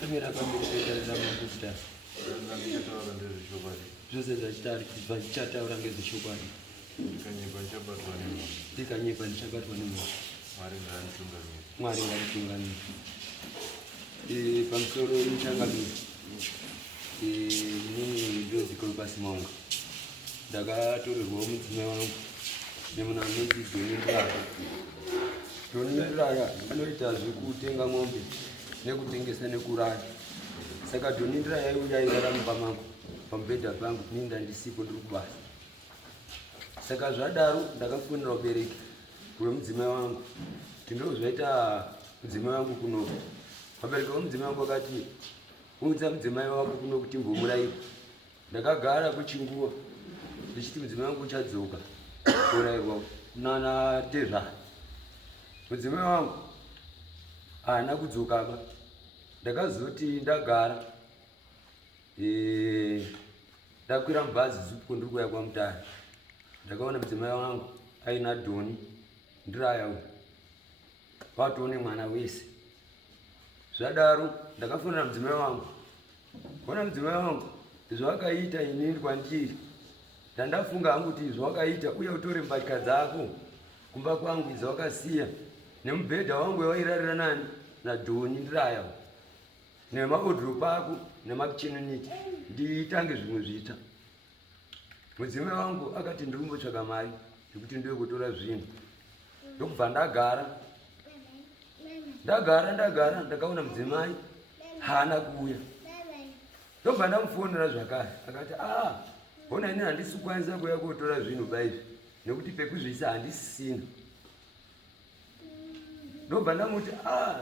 kamera pamberi mafuta zvose zvachitaura ngezvechokwadi ndikanyepa ndichabatwa nemhosva. Mwari ngatitungamire. Pamusoro muchangamire inini ndozi Cleopas Maunga ndakatorerwawo mudzimai wangu nemunhu anonzi Doni Ndlaka. Doni Ndlaka anoita zvekutenga mombe nekutengesa nekurara. Saka Doni Ndlaka aiuya airara mumba mangu pamubhedha pangu inini ndandisipo ndiri kubasa. Saka zvadaro ndakafonera ubereki hwemudzimai wangu tindozvaita mudzimai wangu kuno. Vabereki vomudzimai wangu vakati udza mudzimai wako kuno kuti mbomurayira. Ndakagara kuchinguva ndichiti mudzimai wangu uchadzoka kurayirwa nana Tezvara. Mudzimai wangu haana kudzokaba. Ndakazoti ndagara ndakwira mubhazi zupuko ndiri kuuya kwaMutare. Ndakaona mudzimai wangu aina Doni Ndlaka uyu watoone mwana wese. Zvadaro ndakafonera mudzimai wangu. Ona mudzimai wangu zvawakaita inini kwandiri ndandafunga hangu kuti zvawakaita uye utore mbatya dzako kumba kwangu dzawakasiya nemubhedha wangu wairarira nani naDoni Ndlaka nemaodhoropu ako nemakicheniniti ndiitange zvimwe zvita. Mudzimai wangu akati ndiri kumbotsvaka mari yekuti ndiwe kutora zvinhu. Ndokubva ndagara ndakaona mudzimai haana kuuya. Ndobva ndamufonera zvakare akati bona ini handisi kukwanisa kuuya kuotora zvinhu baizvi nekuti pekuzviisa handisisina. Ndobva ndamuti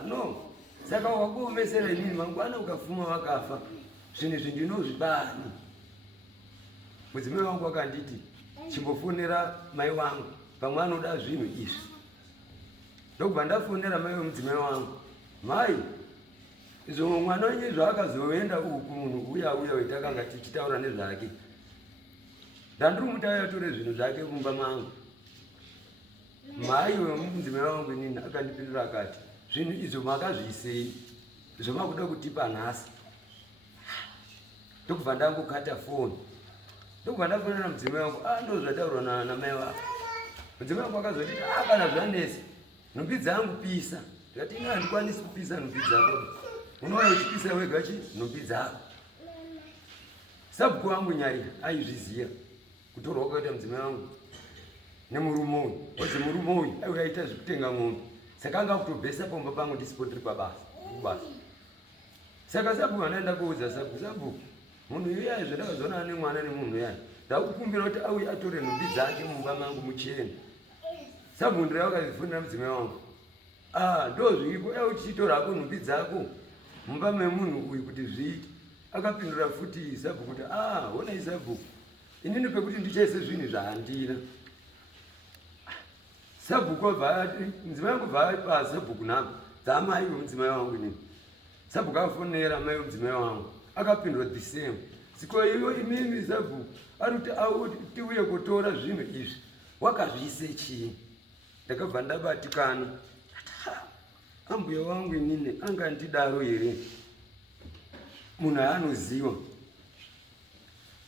no saka wakuomesera inini mangwana ukafuma wakafa zvinhu izvi ndinozvibani. Mudzimai wangu akanditi chimbofonera mai wangu pamwe anoda zvinhu izvi. Ndokubva ndafonera mai wemudzimai wangu. Mai izvo mwana wenye zvaakazoenda uku munhu uya wetakanga tichitaura nezvake ndandiri muti ayatore zvinhu zvake mumba mangu. Mai wemudzimai wangu inini akandipindura akati zvinhu izvo makazviisei zvomakuda kutipa nhasi. Ndokubva ndangokata foni. Ndokubva ndafonera mudzimai wangu ndozvataurwa namai wako. Mudzimai wangu akazoti kana zvanese nhumbi dzangu pisa. Ndikati ina handikwanisi kupisa nhumbi dzako. Unouya uchipisa wega nhumbi dzako. Sabhuku wangu nyaya aizviziva kutorwa kwakaita mudzimai wangu nemurume uyu. Ozi murume uyu aiuya aita zvekutenga mombe. Saka anga kutobvesa pamba pangu ndisipo ndiri kubasa. Saka sabhuku andaenda kuudza sabhuku munhu iyaya zvandakazoona nemwana nemunhu uyaya ndakukumbira kuti auye atore nhumbi dzake mumba mangu mucheni. Sabhuku ndiri wakazvifunira mudzimai wangu ndozviripo uya uchitorako nhumbi dzako mumba memunhu uyu kuti zviite. Akapindura futi sabhuku kuti honai sabhuku inini pekuti ndichaise zvinhu zvahandina. Sabhuku mudzimai wangu bva aipa sabhuku nhamba dzamai wemudzimai wangu inini. Sabhuku afonera mai wemudzimai wangu akapindura the same. Siko iyo imimi sabhuku ari kuti tiuye kutora zvinhu izvi wakazviise chii. Ndakabva ndabatikana ambuya wangu inini anga ndidaro here munhu anoziva.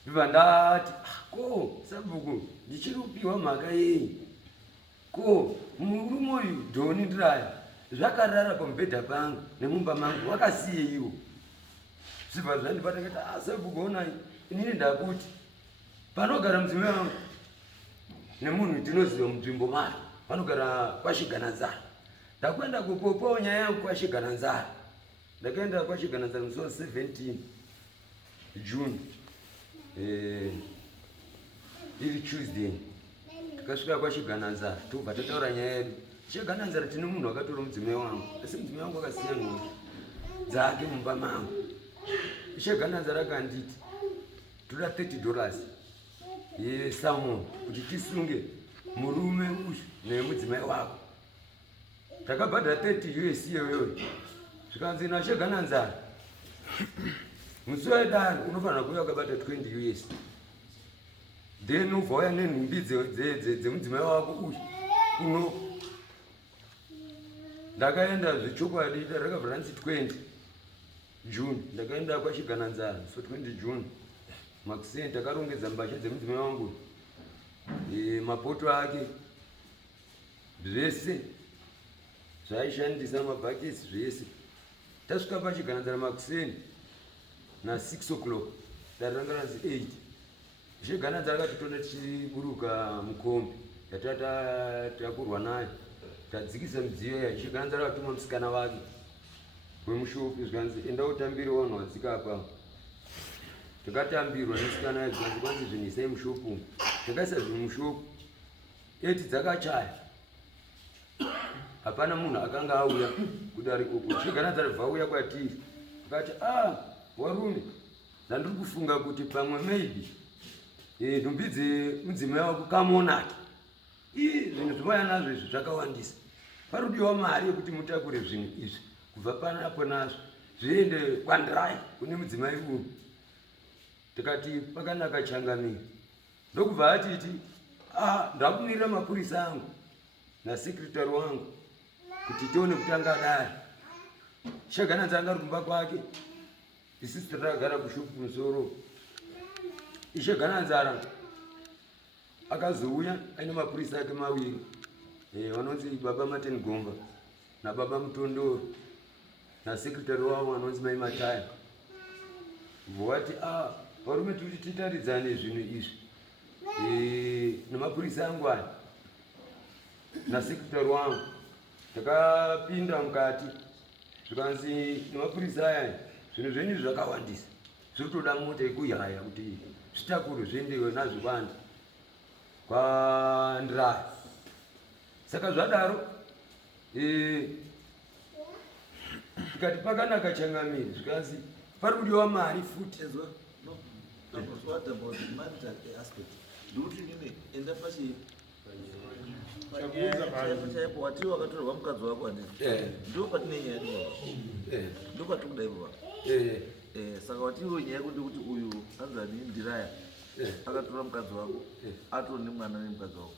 Ndibva ndati ko sabhuku ndichiri kupiwa mhaka yei ko murume uyu Doni Ndlaka zvakarara pamubhedha pangu nemumba mangu wakasiyeiwo. Zvibva zvandibata ngati sabhuku onai inini ndakuti panogara mudzimai wangu nemunhu ndinoziva munzvimbo mari vanogara kwaShigananzara. Ndakwenda kupopawo nyaya yangu kwaShigananzara. Ndakaenda kwaShigananzara musi wa 17 June iri Tuesday. Tikasvika kwaShigananzara tobva tataura nyaya yedu. Shigananzara tine munhu akatora mudzimai wangu asi mudzimai wangu akasiya nhumbi dzake mumba mangu. Shigananzara akanditi toda $30 yeSalmon kuti tisunge murume uyu nemudzimai wako. Takabhadhara $30 iyoyo. Zvikanzi naShigananzara musi waidaro unofanira kuuya wakabata $20 then ubva uya nenhumbi dzemudzimai wako uyu kuno. Ndakaenda zvechokwadi rakabva ranzi 20 June ndakaenda kwaChigananzara so 20 June Maxine takarongedza mbasha dzemudzimai wangu mapoto ake zvese zvaishandisa mabhakisi zvese. Tasvika paChigananzara Maxine na 6 o'clock daranga ranzi 8 Chigananzara akatotona tichiburuka mukombi yatata takurwa naye tadzikisa midziyo yayo. Chigananzara akatuma musikana wake wemushopu zvikanzi enda utambire vanhu vadzika apa. Takatambirwa nemusikana yayo zvikanzi kwanzi zvinhu isai mushopu. Takaisa zvinhu mushopu 8 dzakachaya hapana munhu akanga auya kudari uko. Chigananzara bvauya kwatiri akati warume ndandiri kufunga kuti pamwe maybe nhumbi dzemudzimai wako kamonaki zvinhu zvimaya nazvo izvi zvakawandisa. Parudiwa mari yekuti mutakure zvinhu izvi kubva panapo nazvo zviende kwandirai kune mudzimai uyu. Tikati pakanaka Changamire. Ndokubva atiti ndakumirira mapurisa angu nasekretari wangu kuti tione kutanga dai. Chigananzara angari kumba kwake isisi takagara kushopu musoro. Chigananzara akazouya aine mapurisa ake maviri vanonzi baba Martin Gomba nababa Mutondoro nasekretari wavo vanonzi mai Mataya. Voti varume tiri titaridzane zvinhu izvi nemapurisa angu aya nasekretari wangu. Takapinda mukati zvikanzi nemapurisa aya zvinhu zvenyu zvakawandisa zviri kutoda mota yekuyaya kuti zvitakure zviendewe nazvo kwandirai. Saka zvadaro tikati pakanaka Changamire zvikanzi pari kudiwa mari futi. chaipo wati wakatorwa mukadzi wako andini ndo patine nyaya ndo patiri kudaiwa saka watiriwo nyaya yekuti kuti uyu anzani ndiraya akatora mukadzi wako atori nemwana nemukadzi wako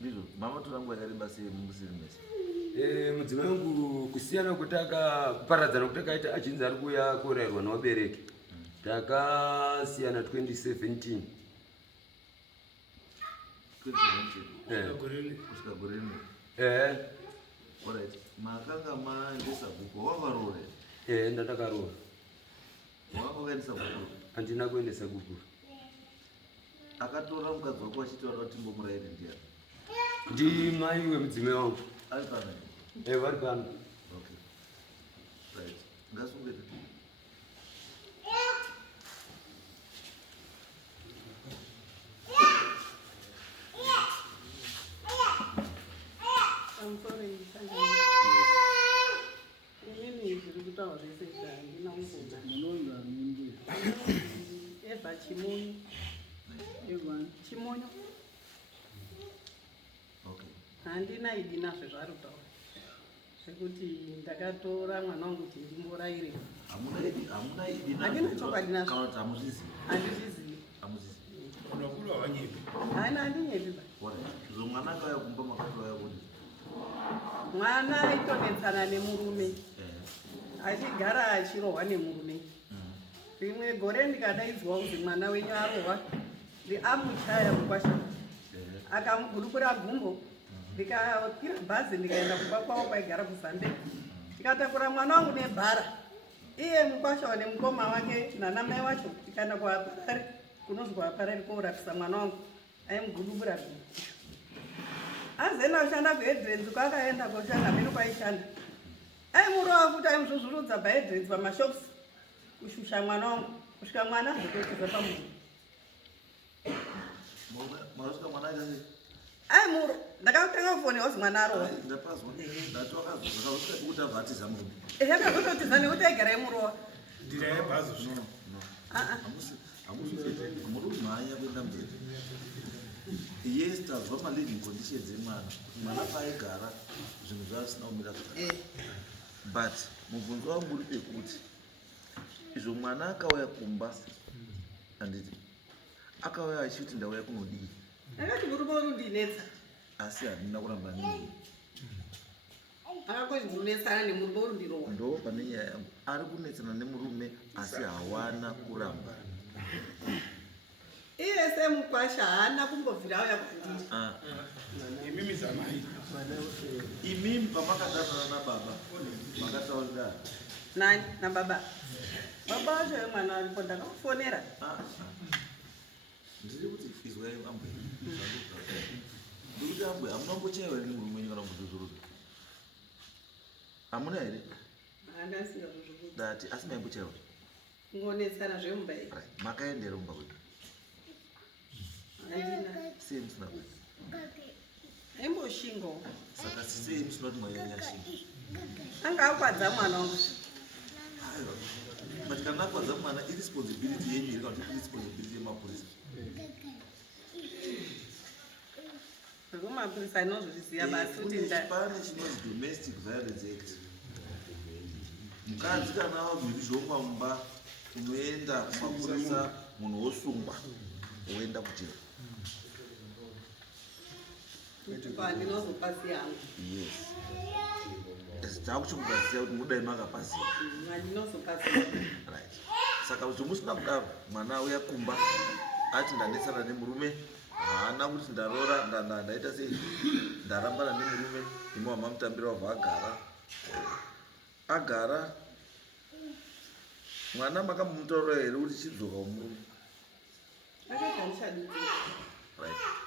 ndizvo mama tora nguva yakareba sei musiri mese. Mudzimai wangu kusiyana kuti akaparadzana kuti akaita achinzi ari kuuya korairwa nevabereki takasiyana 2017 kusvika gore rimwe. Alright, makanga maendesa guku wavarore? Ndandakaroora. Wanga ukaendesa guku? Handina kuendesa guku. Akatora mukadzi wako achitaura kuti mbomurayire ndiani? Ndimai wemudzimai wangu. Ari pano? Vari pano. Okay. Right. Ngasungete. I'm sorry, inini zviri kutaura zvese zvandina kuvhuna. Eva Chimonyo. Chimonyo. Okay. Handina idi nazvo zvari kutaura zvekuti ndakatora mwana wangu kuti ndimborayire. Hamuna idi nazvo. Handina chokwadi nazvo. Kana kuti hamuzvizivi. Handizvizivi. Hamuzvizivi. Unakula hawanyepi. Handinyepi. Zvino mwana akauya kumba makatora kuti mwana aitonetsana nemurume achigara achirohwa nemurume. Rimwe gore ndikadaidzwa kuti mwana wenyu arohwa amuchaya mukwasha akamugurukura gumbo. Ndikakwira bhazi ndikaenda kumba kwavo kwaigara kuZambia. Ndikatakura mwana wangu nebhara iye mukwasha nemukoma wake nanamai wacho tikaenda kuHaparari kunozwi kuHaparari koorapisa mwana wangu aimugudubura gumbo. Azena kushanda kuHeadlands kwakaenda koshanda mino kwaishanda. Aimurova kuti aimuzvuzvurudza paHeadlands pamashops kushusha mwana wangu kusvika mwana azototiza pamunhu. Mwasvika mwana achazi? Aimuro ndakatanga kufoni hozi mwana arohwa. Ndapazwa. Ndati wakazwa kuti abvatiza murume. Akazototiza nekuti aigara aimurova. Ndira yebhazi zvino. Hamusi murume hanya kuenda mberi. Yes, tazwa ma-living conditions emwana. Mwana paaigara zvinhu zvasina kumira zvakanaka. But mubvunzo wangu uri pekuti izvo mwana akauya kumba handiti akauya achiti ndauya kunodii. Akati murume unondinetsa. Asi handina kuramba nini. akakozvinetsana nemurume uri ndirowa ndo pane nyaya yangu ari kunetsana nemurume asi hawana kuramba iye semukwasha haana kumbobvira auya kwandiri imimi zamai imimi pamakadanana nababa makataurira nani nababa baba wacho wemwana aripo ndakamufonera ndiri kuti izwai ambwe ndikuti ambwe hamunambochaiwa rini murume wenyu kana mudzodzorozo hamuna here dati asi maimbochaiwa ngonetsana zvemumbai makaendera mumba kwedu handina sei musina kuenda aimboshingawo saka sei musina kuti mwainyanyashinga anga akwadza mwana wangu but kana akwadza mwana iresponsibility yenyu here kana kuti iresponsibility yemapurisa zvomapurisa anozvizviziva basi kuti pane chinonzi domestic violence act mukadzi kana wabhirizhomwa mumba unoenda kumapurisa munhu wosungwa woenda kujera pandinozopasi yangu yes takuchikubaziya kuti mudai makapasiya andinozopasi right saka zvomusina kudaro mwana auya kumba ati ndanetsana nemurume haana kuti ndarora ndaita sei ndarambana nemurume imo wamamutambira wabva agara mwana makamumutaurira here kuti chidzoka umurume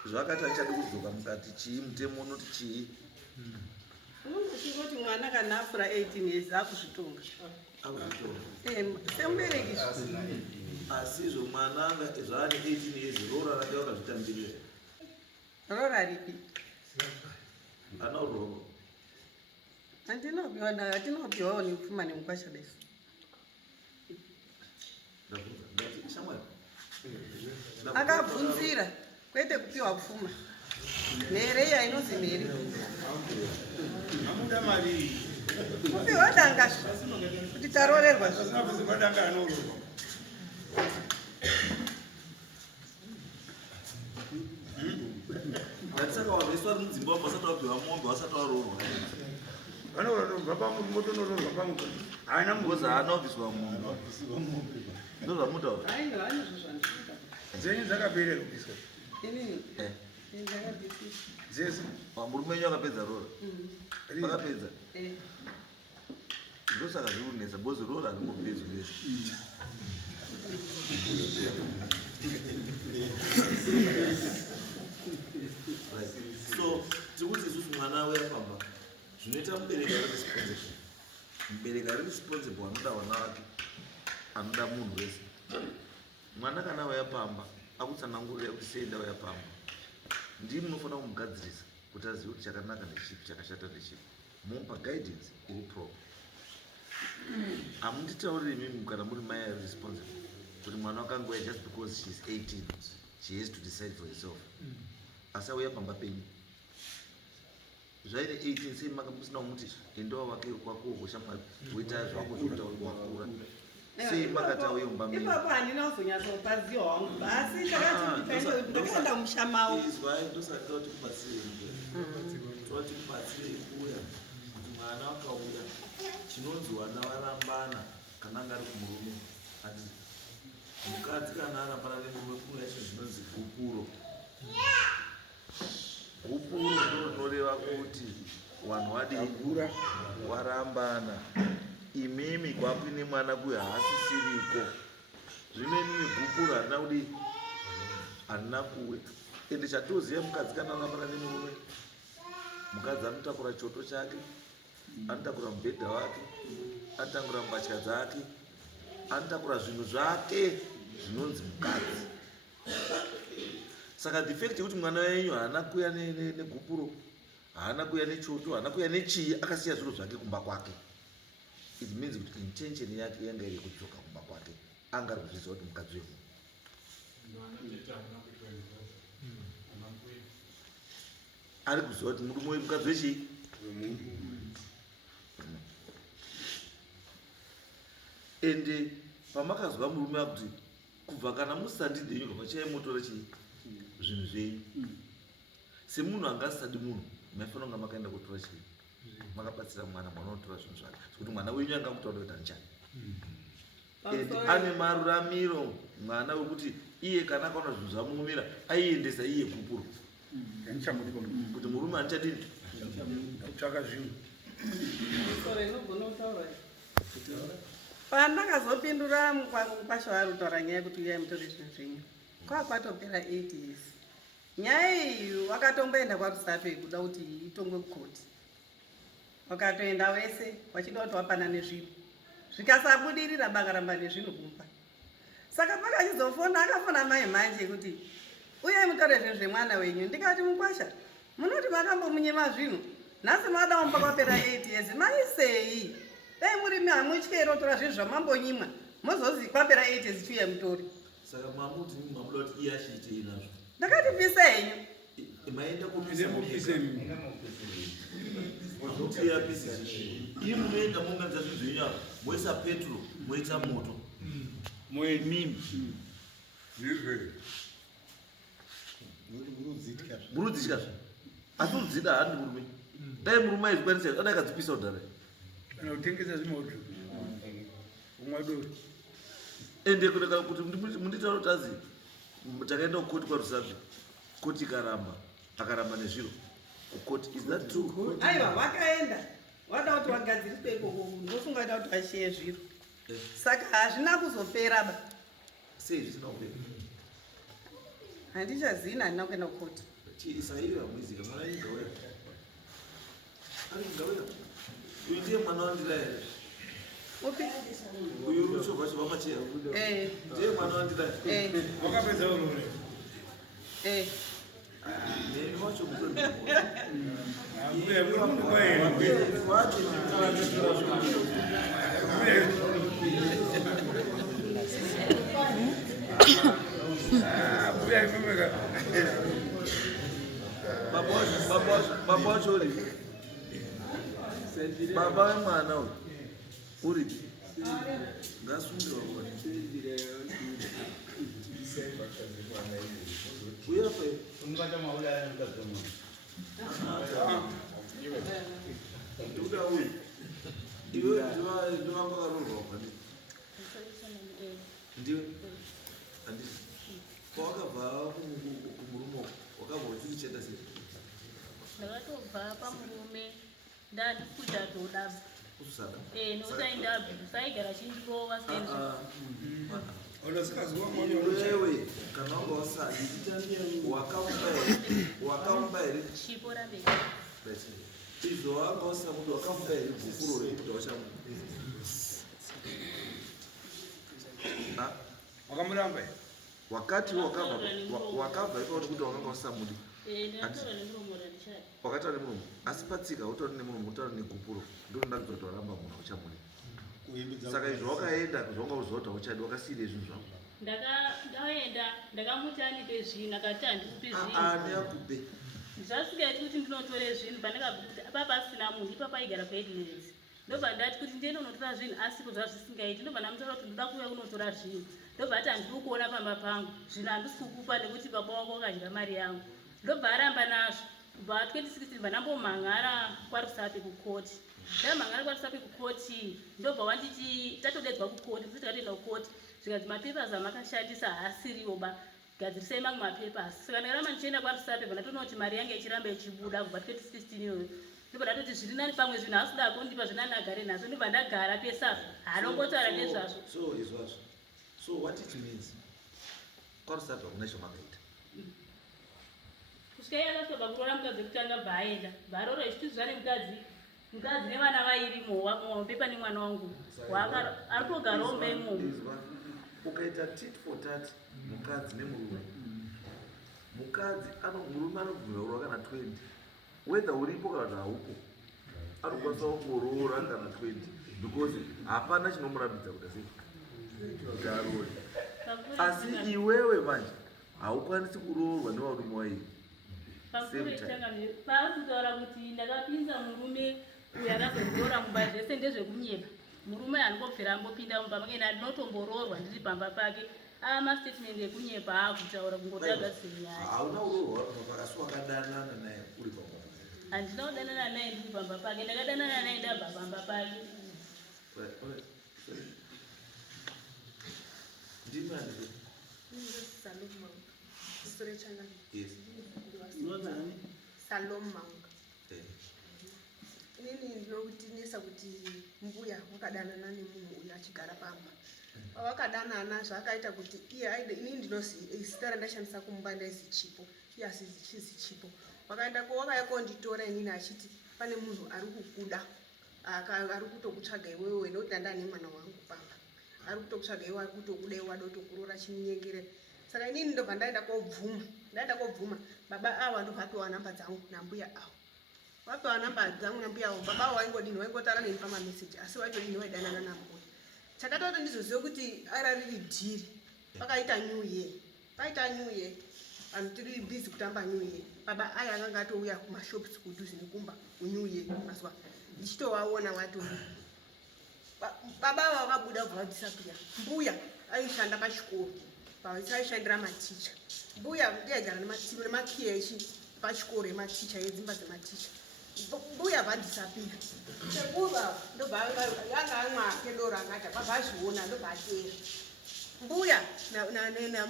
zvakati achadi kudzoka mukati chii mutemo unoti chii unongoti mwana kana afura 18 years akuzvitonga semubereki asizvo mwana anga zvaane 18 years rora ranga wakazvitambirira rora ripi ana uroro handinopiwawo nepfuma nemukwasha besu shamwari akabvunzira kwete kupiwa pfuma mhere iya inonzi mhere amuda mari kupiwa danga kuti tarorerwa vadanga anororwa ngatisaka waveswa ri mudzimba wabva wasati wapiwa mombe wasati warorwa vanororwa pamotonororwa pamoto haana mbozi haana kubviswa mombe ndo zvamutaura dzenyu dzakaperera kubviswa dzese murume wenyu akapedza rora akapedza ndosaka zviri kunetsa bozi rora haringopedzwi nese so tikuti isusu mwana weyapamba zvinoita mubereki ari responsible mubereki ari responsible anoda vana vake anoda munhu wese mwana kana wayapamba akutsanangurira kuti seenda wayapamba ndii munofanira kumugadzirisa kuti azive kuti chakanaka nechipi chakashata nechipi mupa guidance iri proper hamunditauriri mimi kana muri mai ari responsible kuti mwana wakangoya just because she is 18 she has to decide for herself asi auya pamba penyu zvaine 18 sei musina kumuti endawo wake kwako ugoshamwari woita zvako zvokutaura wakura sei makatauya mumba menyu ipapo handina kuzonyatsopaziwa wangu asi ndakatoenda mushamawo izwai ndosati toti kubatsirei toti kubatsirei kuya kuti mwana wakauya chinonzi vana varambana kana anga ari kumurume ati mukadzi kana arambana nemurume kunoya chinhu zvinonzi gupuro gupuro ndo rinoreva kuti vanhu vadii warambana imimi kwakuine mwana kuya haasisiriko zvino imimi gupuro handina kudii handina kuwe ende chatoziva mukadzi kana arambana nemurume mukadzi anotakura choto chake anotakura mubhedha wake anotakura mbatya dzake anotakura zvinhu zvake zvinonzi mukadzi saka defect yekuti mwana wenyu haana kuya negupuro haana kuya nechoto haana kuya nechii akasiya zviro zvake kumba kwake it means kuti intention yake yanga iri kudzoka kumba kwake anga ari kuzviziva kuti mukadzi wemunhu ari kuziva kuti murume wemukadzi wechii ende pamakazwa murume akuti kubva kana musisandidi henyu pachai motora chii zvinhu zvenyu semunhu anga asisadi munhu maifanira kunga makaenda kutora chii makabatsira mwana unotora zvinhu zvake kuti mwana wenyu angakutaura kuti andichani ane maruramiro mwana wekuti iye kana akaona zvinhu zvamumira aiendesa iye kupuro kuti murume anichadini kutsvaka zvinhu pandakazopindura mukwasha vari kutaura nyaya yekuti uyai mutore zvinhu zvenyu kwakwatopera 8 years. Nyaya iyi wakatomboenda kwaRusape kuda kuti itongwe kukoti, wakatoenda wese wachida kuti wapana nezvinhu zvikasabudirira bakaramba nezvinhu kumba. Saka pakachizofona akafona mai manje kuti uyai mutore zvinhu zvemwana wenyu. Ndikati mukwasha munoti makambomunyema zvinhu, nhasi mada umba kwapera 8 years. Maisei dai muri hamutyero kutora zvinhu zvamambonyimwa mozozi kwapera 8 years chiuya mutori. Saka mamuti mamuda kuti iye achiite inazvo. Ndakati pisei maenda kupisa kuti yapisa iye munoenda mongadza zvinhu zvenyu moisa petro moita moto mimi murudzityazve asi urudzida handi murume dai murume aizikwanisa adai akadzipisa kudhara kana kutengesa zvimoto umwadori ende kureka kuti munditaura kuti azi takaenda kukoti kwaRusape koti akaramba nezviro kukoti. Is that true? Aiwa wakaenda wada kuti wagadziriswe ikoko ndofunga kuda kuti washiye zviro saka hazvina kuzopera ba. Sei zvisina kupera? Handichazini handina kuenda kukoti. Chiisaiwa mwizika mwana ingawera ari ingawera uyu ndiye mwana wandira here upi uyu ruchovha chovamachera ndiye mwana wandira wakapedza urore neni wacho baba wacho uri baba wemwana uyu uri ngasungirwa uyapa nduda uyu iwe ndivambakarorwa kwandii ndiwe handisi kwawakabva kumurume wakabva uchiri chenda sei? Ndakatobva pamurume ndandikuita toda kusada nokuti aindabva saigara chindirova senzo wewe kana wanga wasadi wakaumba here chipo rabei izvo wanga wasamuti wakaumba here bhukuro rekuti wachamu wakamuramba wakati wakabva ipakuti kuti wakanga wasamuti wakataura nemurume asi patsika utauri nemurume utauri negupuro ndiro ndakuti waramba munhu auchamuri saka izvo wakaenda zvanga uzota uchadi wakasiyire zvinhu zvako ndakaenda ndakamuti andipe zvinhu akati handikupi zvinhu neakupe zvasikaiti kuti ndinotore zvinhu pandakabva kuti apa pasina munhu ipapa aigara paedinesi ndobva ndati kuti ndiende unotora zvinhu asi kuzva zvisingaiti ndobva ndamutaura kuti ndoda kuuya kunotora zvinhu ndobva ati handiri kuona pamba pangu zvinhu handisi kukupa nekuti baba wako wakadya mari yangu ndobva aramba nazvo kubva 2016 bva ndambomhangara kwaRusape kukoti ndamhangara kwaRusape kukoti ndobva wanditi tatodedzwa kukoti kuti takatoenda kukoti zvikanzi mapepers amakashandisa haasiriwo ba gadzirisai mamwe mapepers saka ndakaramba ndichienda kwaRusape vandatoona kuti mari yange ichiramba ichibuda kubva 2016 iyoyo ndobva ndatoti zviri nani pamwe zvinhu haasida kundipa zvinani agare nazvo ndobva ndagara pesazvo haanongotaura nezvazvo izvazvo so what it means kwaRusape hakuna chamakaita kusvika iye akatobva kuroora mukadzi wekutanga bva aenda bva aroora ichitizva nemukadzi nevana vairimo mumwe pane mwana wangu arikugarawo mba imomo ukaita tit for tat mukadzi nemurume mukadzi murume anobvumira kuroora kana 20 whether uripo kana kuti haupo anokwanisa kungoroora kana 20 because hapana chinomurambidza kuda sei kuti aroore asi iwewe manje haukwanisi kuroorwa nevarume wairi paakutaura kuti ndakapinza murume uyo akazondiroora mumba zvese ndezvekunyepa murume handingobvira ambopinda mumba make ndinotomboroorwa ndiri pamba pake amastatement ekunyepa akutaura kungotagadzira nyaya hauna uroorwa pakasi wakadanana naye uri pamwe handina kudanana naye ndiri pamba pake, ndakadanana naye ndabva pamba pake. Salom Manga. Inini ndinokutinisa kuti mbuya wakadanana nemunhu uyu achigara pamba. Wakadanana zvakaita kuti iye aide inini ndinoziva zita randashandisa kumba ndaizi Chipo, iye asizi Chipo. Wakaenda wakauya konditora inini achiti pane munhu ari kukuda, ari kutokutsvaga iwewe nekuti ndandane mwana wangu pamba. Ari kutokutsvaga iwewe, ari kutokuda iwewe, wada kutokurora chimunyengere. Saka inini ndobva ndaenda kobvuma baba ava ndobvapewa namba dzangu nambuya avo. Vapewa namba dzangu nambuya avo, baba avo waingodini, waingotaura neni pamameseji, asi waitodini, waidanana nambuya. Chakata kuti ndizoziva kuti ara riri dhiri, pakaita New Year. Paita New Year, vanhu tiri busy kutamba New Year. Baba aya akanga atouya kumashops kudhuze nekumba kuNew Year mazwa. Ndichitovaona watori. Baba avo vakabuda kubva vadisapia. Mbuya aishanda pachikoro. Aishandira maticha. Mbuya ndiye aigara nemakiyeshi pachikoro ematicha, edzimba dzematicha. Mbuya vadisapia. Sekuva ndobva yanga amwake doro akati kwabvazviona ndobva atera. Mbuya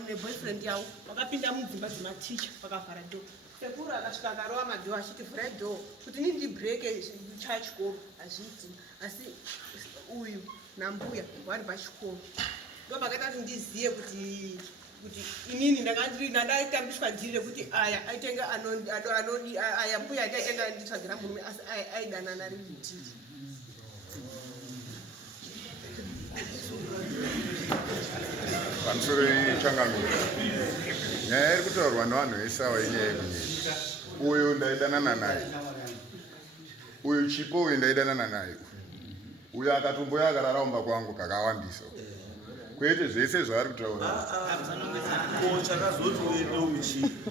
neboyfriend yavo vakapinda mudzimba dzematicha vakavhara dho. Sekuru akasvika akarova madho achiti vhurai dho kuti nini ndibhireke chachikoro hazviiti, asi uyu nambuya vari pachikoro. Ndopakaita kuti ndizive kuti inini ndakaitambiswa dhiri rekuti aya aitenga aya mbuya aitaitenga nditsvagira murume asi aidanana riri dhiri. Pamusoro changamiro nyaya iri kutaurwa nevanhu vesawa inyaya yekunyeka. Uyu ndaidanana naye, uyu Chipo uyu ndaidanana naye, uyu akatomboya akararaumba kwangu kakawandisa, kwete zvese zvaari kutaura.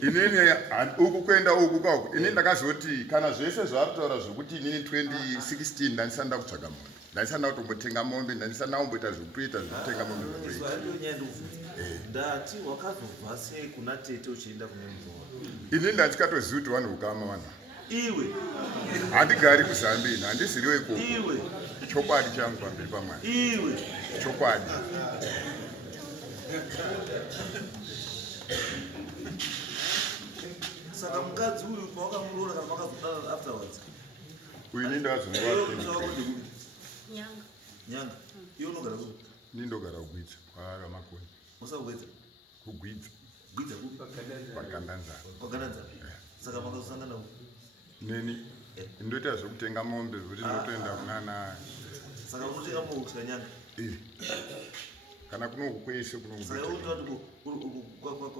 Inini uku kuenda uku kwako, inini ndakazoti kana zvese zvaari kutaura zvokuti inini 2016 ndandisanda kutsvaga munhu, ndandisanda kutombotenga mombe, ndandisanda kumboita zvekutoita zvekutenga mombe zvatoita. Ndati wakazobva sei kuna tete uchienda kune mvura? Inini ndandikatoziva kuti vanhu ukama vanhu. Iwe handigari kuZambia, handisiriwo ikoko. Iwe chokwadi changu pamberi paMwari. Iwe chokwadi. Saka mukadzi uyu pawakamuroora kana makazodana afterwards? Uyu ndindazongwa Nyanga. Iwe unogara kupi? Ndindogara kuGwidza kwara makoni. Usakugwedza? kuGwidza. Gwidza kupi? Pakandanzara. Pakandanzara. Saka makazosangana upi? Neni ndoita zvekutenga mombe zvokuti ndotoenda kunana. Saka unotenga mombe kusvika Nyanga? Kana kunoku kwese kunoku. Saka utoti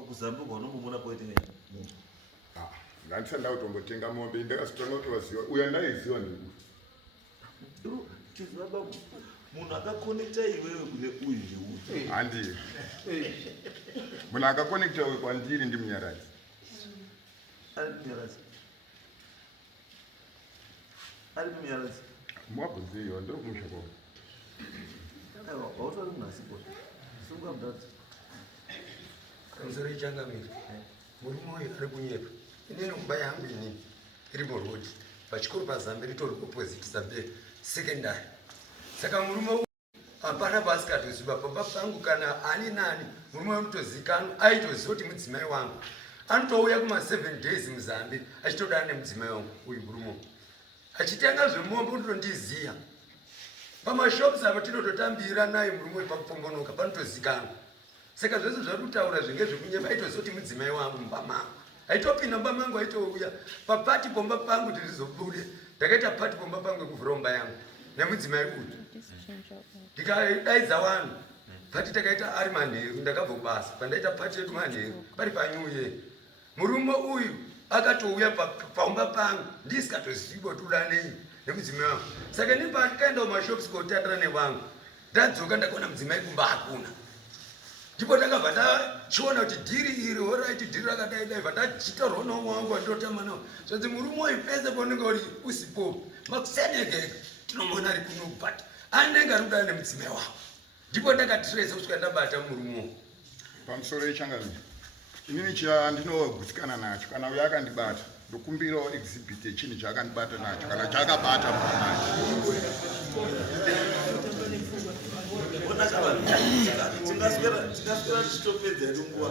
kuZambia kwaunombomona poitenga mombe? Ndandisanda kutombotenga mombe, ndakazotanga kutovaziva uya ndaiziva neku. Chizvaba munhu akakonekta iwewe kune uyu ndeuyu. Handiyo. Munhu akakonekta uyu kwandiri ndimunyaradzi. Ari munyaradzi? Ari munyaradzi? Mwabvunziwa ndiri kumusha kwavo. Aiwa, wautori munhasipo. Sunga mudadzi. Kamusoro ichangamiri. Murume uyu ari kunyepa. Inini kumba yangu inini iri muRodi. Pachikoro paZambia ritori opposite Zambia secondary. Saka murume uyu hapana pasikatoziva pamba pangu kana ani nani. Murume unotozikanwa aitoziva kuti mudzimai wangu. Anotouya kuma7 days muZambia achitodana nemudzimai wangu uyu murume. Achitenga zvemombe unotondiziya. Pamashops apa tinototambira naye murume pakupombonoka panotozikanwa. Saka zvese zvari kutaura zvinge zvekunyepa aitoziva kuti mudzimai wangu mumba mangu. Aitopinda mumba mangu aitouya papati pomba pangu tirizobude. Ndakaita pati pomba pangu kuvhura mumba yangu nemudzimai uyu. Ndikadaidza vanhu pati takaita ari manheru ndakabva kubasa pandaita pati yedu manheru pari paNew Year. Murume uyu akatouya paumba pangu ndisikatoziva kuti nei nemudzimai wangu. Saka ndini pandikaenda kumashops kotatira nevangu ndadzoka ndakaona mudzimai kumba hakuna. Ndipo ndakabva ndachiona kuti dhiri iri oraiti dhiri rakadaidai bva ndachitaurwa nomwe wangu wandotama nawo zvanzi murume uyu pese paunenge uri usipo makusenegeka tinomuona ari kuno but anenge ari kudana nemudzimai wavo. Ndipo ndakatiresa kusvika ndabata murume uyu. Pamusoro ichangamiri inini chandinogutsikana nacho kana uyo akandibata ndokumbirawo exhibit yechinhu chaakandibata nacho kana chaakabata manacho. tingaswera tichitopedza hedu nguva.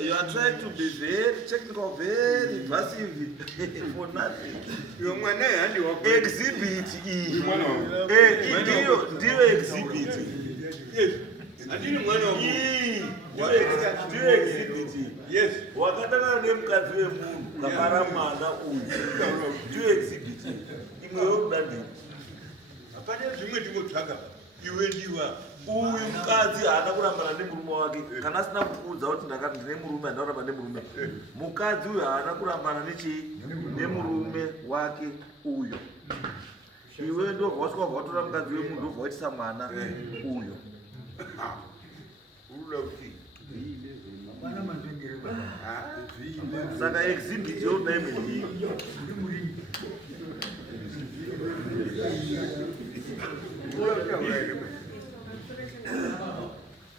You are trying to be very technical, very invasive for nothing. Exhibit iyi. Ndiyo exhibit. Ndiyo exhibit. Yes. Wakatana nemukadzi wemunhu ngapara mwana uyu. Ndiyo exhibit. Imwe yokudandi. Hapana zvimwe ndingotsvaga. Iwe ndiwa. Uyu mukadzi haana kurambana nemurume wake kana asina kukuudza kuti ndakati ndine murume handakuramba nemurume. Mukadzi uyu haana kurambana nemurume wake uyu. Iwe ndobva wasvika watora mukadzi wemunhu ndobva waitisa mwana uyu. Saka exhibit yodaime ndii.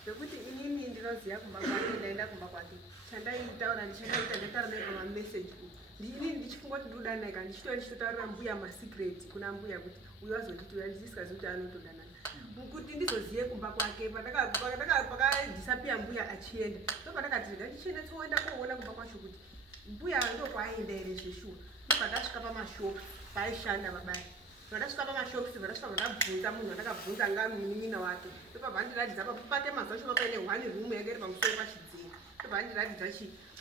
Zvekuti inini ndinoziva kumba kwake, ndaenda kumba kwake. Chandaitaura ndaitaura naye pamameseji. Inini ndichikungoti ndodanaka ndichitotaurira mbuya masikireti kuna mbuya kuti uyu azonditira ndisingazivi kuti anotodanana. Kuti ndizozive kumba kwake pakadhisapiya mbuya achienda. Ndopandakati ndandichienda toenda koona kumba kwacho kuti mbuya ndokwaaienda here zveshuwa. Ndopandasvika pamashopu paaishanda babai. Ndakasvika pamashopusi ndakabvunza munhu andakabvunza anga munin'ina wake. Ndopabva ndiratidza pate mazacho paine 1 room yanga iri pamusoro pachidziro. Ndopabva ndiratidza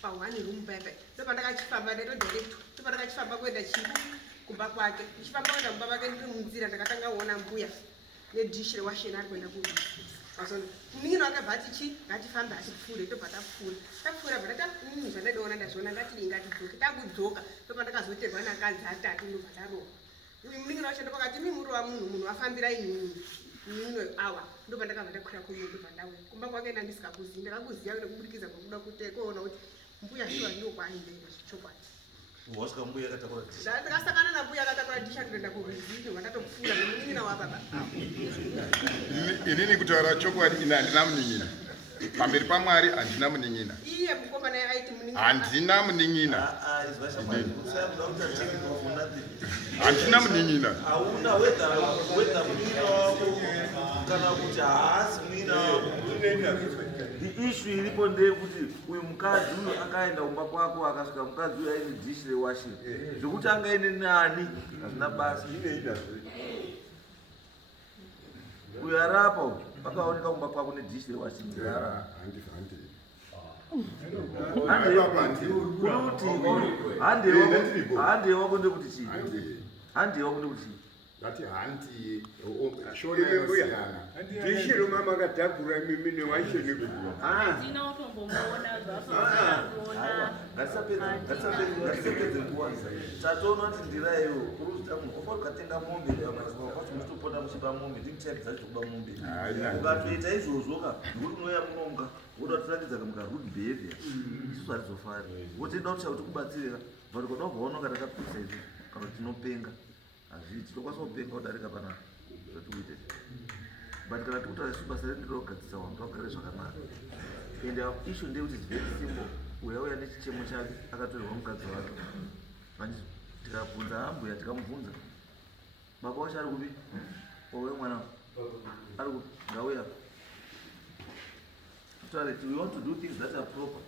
pa1 room paipai. Ndopandakachifamba ndaitodirect. Ndopandakachifamba kuenda kumba kwake. Ndichifamba kuenda kumba kwake ndiri munzira ndakatanga kuona mbuya nedhishi rewasheni ari kuenda kurwisi. Mazona munin'ina wake bva ati ngatifambe atipfuure. Ndobva tapfuura. Tapfuura bva ndati zvandaidaona ndazviona ngatidii ngatidzoke. Takudzoka ndopandakazoterwa nakadzi atatu ndobva tarohwa. Munin'ina wacho ndopakati mimuri wamunhu afambira inini awa ndopandakabva ndakwira kumwe ndobva ndauya kumba kwake ndandisikakuzivi ndakakuziva nekubudikidza kwekuda kuona kuti mbuya shuwa ndiwo kwaaienda zvichokwadi. Wasvika mbuya akatakura dhishi. Ndakasakana nambuya akatakura dhishi atoenda kurwizi ndobva ndatopfuura nemunin'ina wababa. Inini kutaura chokwadi ine handina munin'ina. Pamberi paMwari handina munin'ina. Iye mukomana aiti munin'ina. Handina munin'ina. Handina munin'ina. Hauna whether munin'ina wako kana kuti haasi munin'ina wako. Issue iripo ndeyekuti uyu mukadzi uyu akaenda kumba kwako akasvika mukadzi uyu aine dhishi rewashini. Zvokuti angaine nani hazvina basa. Uyu arapa uyu pakaoneka kumba kwako nedhishi rewashini. Handewa kunde kuti chii? Handewa kunde kuti chii? Ngati hanti shona yosiyana. Tishiro mama kadhagura mimi newasheni kuti. Ndina utombomuona zvasoona. Ngatisapedze nguva. Tatoona kuti ndira iyo kuri kuti ofa ukatenga mombe kwacho mutopota muchipa mombe ndikucharidza zvekuba mombe. Ukatoita izvozvo ndokuti unoya munonga woda kutiratidza mukarude behavior. Isusu hatizofari. Wotoenda kuti kubatsirira but kodwa ubva unonga takapisa izvi kana tinopenga. Hazviti tinokwanisa kupenga kudarika pana zvatikuita. But kana tikutaura basa redu ndorogadzisa wangu agare zvakanaka. Ende issue ndeyekuti it's very simple. Uyauya nechichemo chake akatorerwa mukadzi wake. Manje tikabvunza ambuya tikamubvunza. Baba wacho ari kupi? Owe mwana ari kupi? Ngauya. We want to do things that are proper.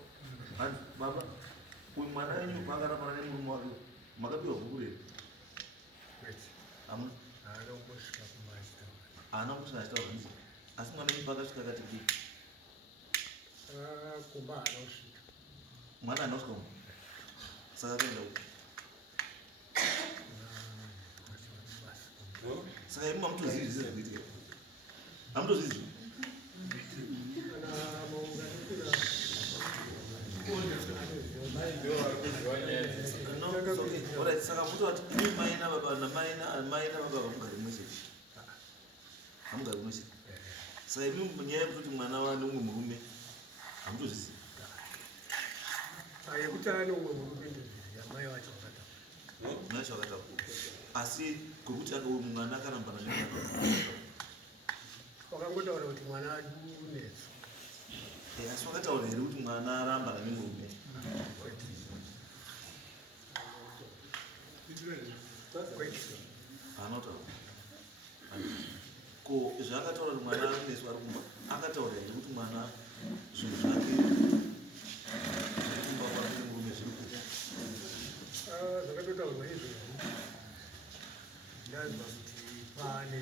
And baba, uyu mwana wenyu pakarapana nemurume wake makapiwa bhuku rei? Hamuna? Haana kusvika achitaura nzi. Asi mwana wenyu pakasvika akati kii? Kumba hanosvika. Mwana hanosvika umu? Saka akaenda uku. Saka imi hamutozivi zvese zvikuitika. Hamutozivi. Saka mutoti imi mai nababa vamugari mumwe hamugari mumwe chete. Saka imi munyaya yekutoti mwana wane umwe murume hamutozvizivi. Yekutana neumwe murume ndoziva mai wacho vakataura. Mai wacho vakataura. Asi kwekuti mwana akarambana nemwana wakangotaura kuti mwana anetso. Asi wakataura here kuti mwana arambana nemurume? Anotaura. Ko zvakataura kuti mwana aneswa ari kumba akataura here kuti mwana zvinhu zvake kumba kwake murume zviri kuita zvakatotaurwa izvozvo ndinazwa kuti pane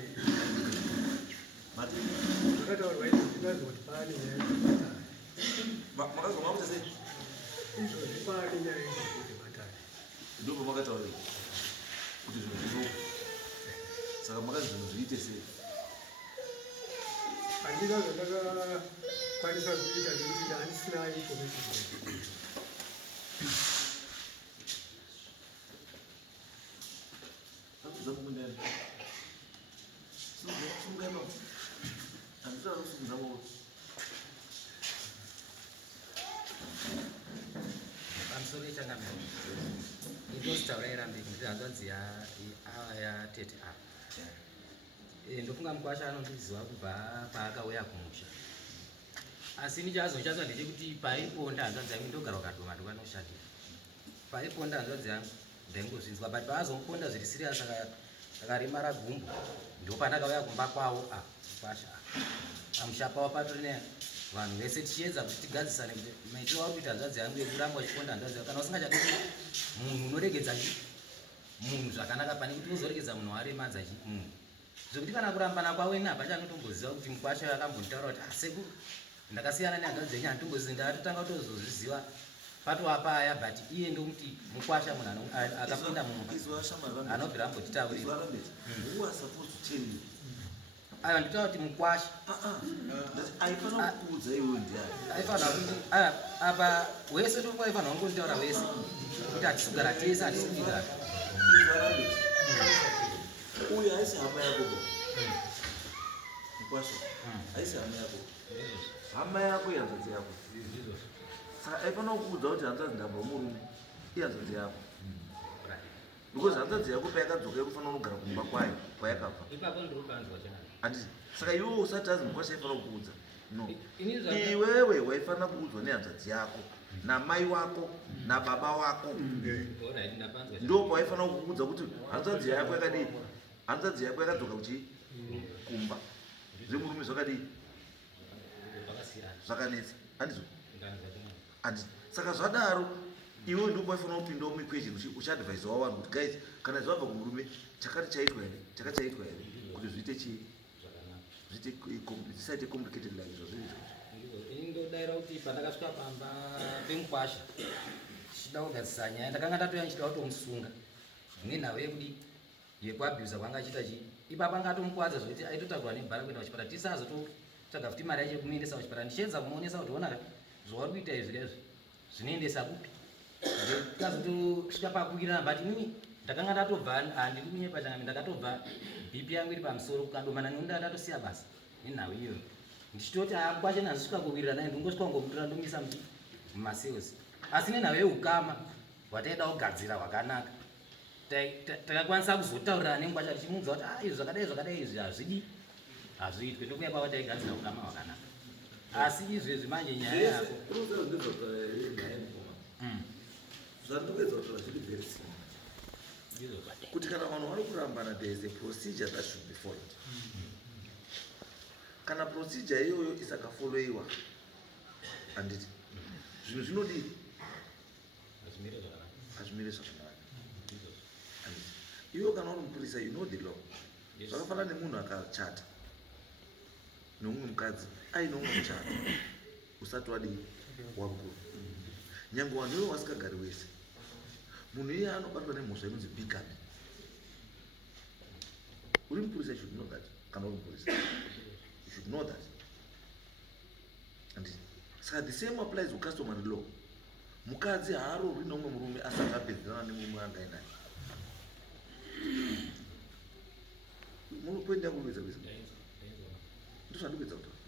zvakataurwa izvo ndinazwa kuti pane nyaya yekubatana makazwa makuta sei izvozvi pane nyaya yekubatana ndobva makataura kuti zvinhu zvinoko saka makazi zvinhu zviite sei handina zvandakakwanisa kuita nekuti handisina information zakubundani sungaima handitara kusungiza maoko pamusoro yechangamiro indositaura irambiri kuti hanzvanzi yatete apa ndofunga mukwasha anondiziva kubva paakauya kumusha asi nichazochatsva ndechekuti paiponda hanzvanzi yangu ndogara wakadoma ndokanoshandira paiponda hanzvanzi yangu ndaingozvinzwa but paazomuponda zviri sirias akarimara gumbo ndopandakauya kumba kwavo mukwasha pamusha pavo patorine vanhu vese tichiedza kuti tigadzisane kuti maitiro ari kuita hanzvanzi yangu yekuramba uchiponda hanzvanzi yangu kana usingachadi munhu unoregedza munhu zvakanaka pane kuti uzoregedza munhu waremadza munhu zvokuti kana kurambana kwavo ina pachanotomboziva kuti mukwasha yakambonitaura kuti sekuru ndakasiyana nehanzvanzi yenyu handitombozivi ndaatotanga kutozozviziva patowapaya but iye ndokuti mukwasha munhu akapinda mumba anobvira ambotitaurira aiwa nditaura kuti mukwasha aifanira kuti apa wese toaifanira kungonitaura wese kuti hatisugara tese hatisukigara uyu haisi hama yako mukwasha haisi hama yako hama yako ihanzvadzi yako saka aifanira kukuudza kuti hanzvadzi ndabva murume ihanzvadzi yako because hanzvadzi yako payakadzoka ikufanira kugara kumba kwayo kwayakabva handiti saka iwewe usati azi mukwasha aifanira kukuudza no iwewe waifanira kuudzwa nehanzvadzi yako namai wako nababa wako ndo pawaifanira kukuudza kuti hanzvadzi yako yakadii hanzvadzi yako yakadzoka kuchi kumba zvemurume zvakadii zvakanetsa handizvo handiti saka zvadaro iwe ndipo waifanira kupindawo muequation uchiadvhaisa wavanhu kuti guys kana zvabva kumurume chakati chaitwa here chakati chaitwa here kuti zviite chii zvisaite complicated like zvazviri indodaira kuti pandakasvika pamba pemukwasha chichida kugadzisa nyaya ndakanga ndatoya nchida kutomusunga nenhau yekudi yekuabhusa kwanga achiita chii ipapa ngatomukwadza zvokuti aitotakurwa nebhara kuenda kuchipatara tisazototsvaga futi mari yacho yekumuendesa kuchipatara ndichiedza kumuonesa kuti ona zvauri kuita izvi rezvi zvinoendesa kupi tikazotosvika pakuwirana but inini ndakanga ndatobva handiri kunyepa changami ndakatobva bp yangu iri pamusoro kukandomana neunda ndatosiya basa nenhau iyoyo ndichitoti akwasha nazvisvika kuwirirana naye ndingosvika ngomutora ndomisa mumasales asi nenhau yeukama hwataida kugadzira hwakanaka takakwanisa kuzotaurirana nengukwasha tichimuudza kuti izvi zvakadai izvi hazvidi hazviitwe ndokuya pava taigadzira ukama hwakanaka asi izvezvi manje nyaya yako zvandinoedza kutaura zviri very simple kuti kana vanhu vari kurambana there is a procedure that should be followed kana procedure iyoyo isakafoloyiwa handiti zvinhu zvinodii hazvimire zvakanaka iwo kana uri mupurisa you know the law zvakafanana nemunhu akachata nomumwe mukadzi aine umwe muchato usati wadii wakuru nyange vanhu ivo vasikagari wese munhu iye anobatwa nemhosva inonzi bigamy uri mupurisa you should know that kana uri mupurisa you should know that and saka the same applies to customary law mukadzi haarorwi nomwe murume asati apedzerana nemumwe angainaye munopoindi yangu kupedza kwese ndozvandipedza kutaura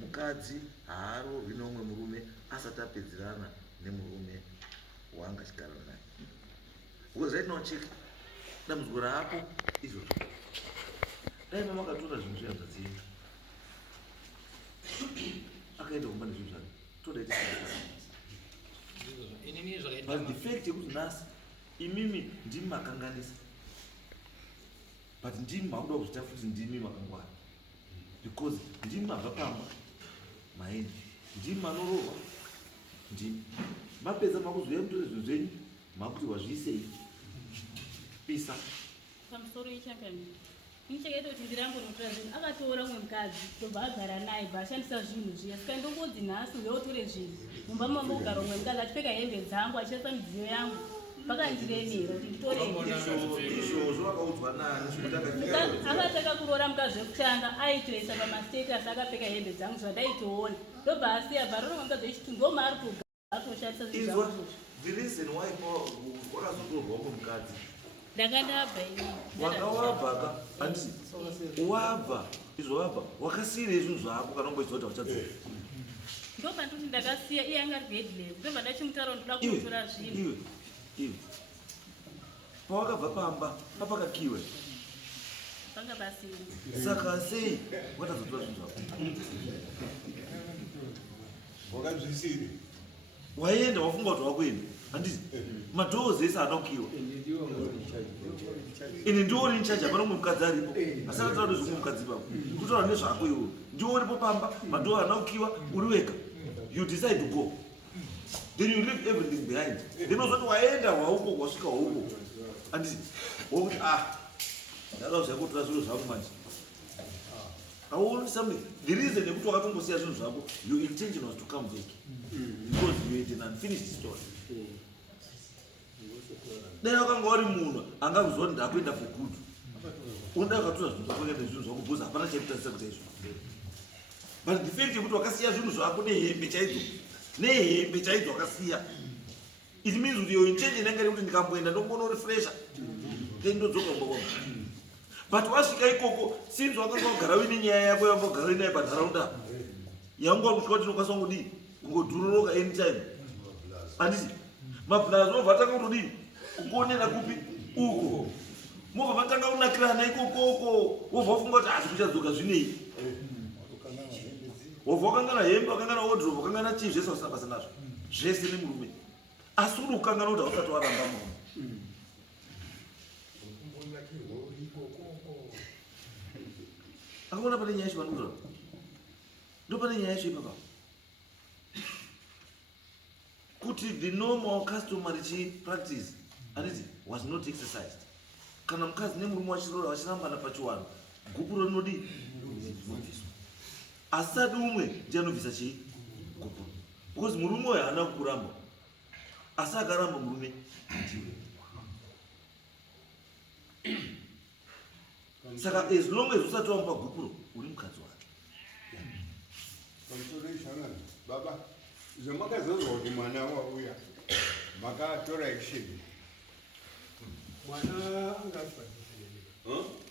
mukadzi haarorwi nomwe murume asati apedzerana nemurume waanga achigarana naye because right now check dambudziko raapo izvozvo dai mamakatora zvinhu zvehanzvadzi yenyu akaenda kumba nezvinhu zvake todaiti but the fact yekuti nhasi imimi ndimi makanganisa, but ndimi makuda kuzita futi ndimi makangwara, because ndimi mabva pamba maeni, ndimi manororwa, ndimi mapedza makuzoya mutore zvinhu zvenyu makuti wazviisei pisa pamusoro yechampion nichakaita kuti ndirambonotora zvinhu akatora umwe mukadzi tobva agara naye bva ashandisa zvinhu zviya saka ndongodzi nhasi uye utore zvinhu mumba mama kugara umwe mukadzi achipfeka hembe dzangu achishandisa midziyo yangu pakandiremera kuti nditore izvozvo vakaudzwa nani akataka kuroora mukadzi wekutanga aitoisa pamastatus akapfeka hembe dzangu zvadaitoona ndobva asiya bharona mukadzi wechitu ndomaari kugara atoshandisa zvinhu the reason why wakazotorwa umwe mukadzi ndakandabva wakawabva handisi wabva izvo wabva wakasiyirei zvinhu zvako kana umboiziva kuti hauchadzoka ndopa ndoti ndakasiya iye anga ari bedless ndobva ndachimutaura ndoda kunotora zvinhu iwe pawakabva pamba papakakiwe panga pasina saka sei watazotora zvinhu zvako wakazvisiri waenda wafunga kuti wakuenda handisi madhozi ese anokiwa ini ndiori nichaji hapana umwe mukadzi aripo asakataura nezvomwe mukadzi ipapo kutaura nezvako iwo ndioripo pamba madhoo anokiwa uri wega you decide to go then you leave everything behind then uzoti waenda wauko wasvika wauko handisi wokuti ndakauziva kutora zviro zvangu manje auoni something the reason yekuti wakatombosiya zvinhu zvako your intention was to come back because you had an unfinished story dai wakanga wari munhu angakuziva kuti ndakuenda for good unoda ukatora zvinhu zvako kuenda zvinhu zvako bcause hapana chaikutarisa kuita izvo but the fact yekuti wakasiya zvinhu zvako nehembe chaidzo wakasiya it means kuti your intention yanga iri kuti ndikamboenda ndombono refresha then ndodzoka kumba kwangu but wasvika ikoko since wakanga wagara uine nyaya yako yawangagara uinayo panharaunda yangu wakusvika kuti inokwanisa kungodi kungodhuroroka anytime handisi mablazi wobva atanga kutodii kukuonera kupi uko mobva matanga kunakirana ikokoko wobva wafunga kuti hazvikuchadzoka zvinei wobva wakangana hembe wakangana wodrobe wakangana chii zvese wasina basa nazvo zvese nemurume asi uri kukangana kuti hausati waramba murume akaona pane nyaya yacho panokutaura ndo pane nyaya yacho ipapa kuti the normal customary practice handiti was not exercised kana mukadzi nemurume wachirora vachirambana pachiwano gupuro rinodii rinobviswa asati umwe ndianobvisa chii gupuro because murume uyo haana kukuramba asi akaramba murume ndiwe saka as long as usati wamupa gupuro uri mukadzi wake pamusoro ishangana baba zvamakazozwa kuti mwana wauya makatora action mwana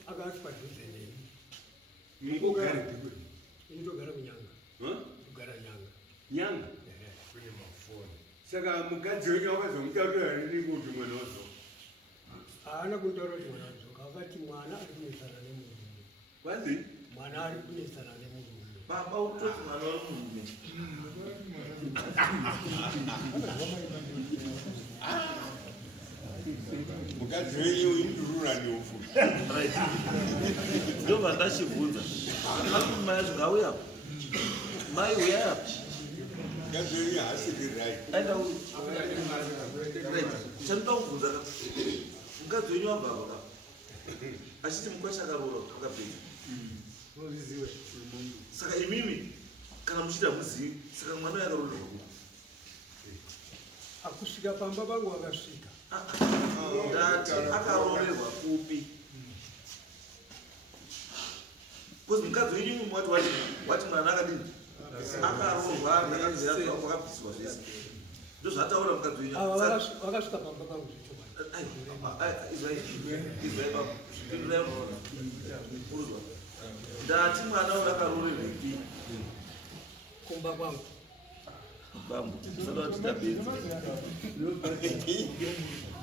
angati padhuze neni mungogara ndikuti initogara kunyanga kugara nyanga nyanga kune mafoni saka mukadzi wenyu wakazomutaurira rini kuti mwana wazoka haana kuntaura kuti mwana wazoka wakati mwana ari kunesana nemurume kwanzi mwana ari kunesana nemurume baba utoti mwana wari murume mukadzi wenyu indurura neufu ndobva ndachibvunza akati mai yacho ngauyapo mai uyayapo mukadzi wenyu haasiri right aenda chandoda kubvunza mukadzi wenyu wabva apa achiti mukwasha akaroora akapedza saka imimi kana muchida muzivi saka mwana uyo akaroorerwa kuko akusvika pamba vangu vakasvika ndati akaroorerwa kupi bcause mukadzi wenyu imimi wati mwana akadini akaroorwa akabviswa zvese ndozvataura mukadzi wenyu vakasvika pamba vangu ndati mwana uyo akaroorerwa ipi kumba kwangu bambo sada watita benzi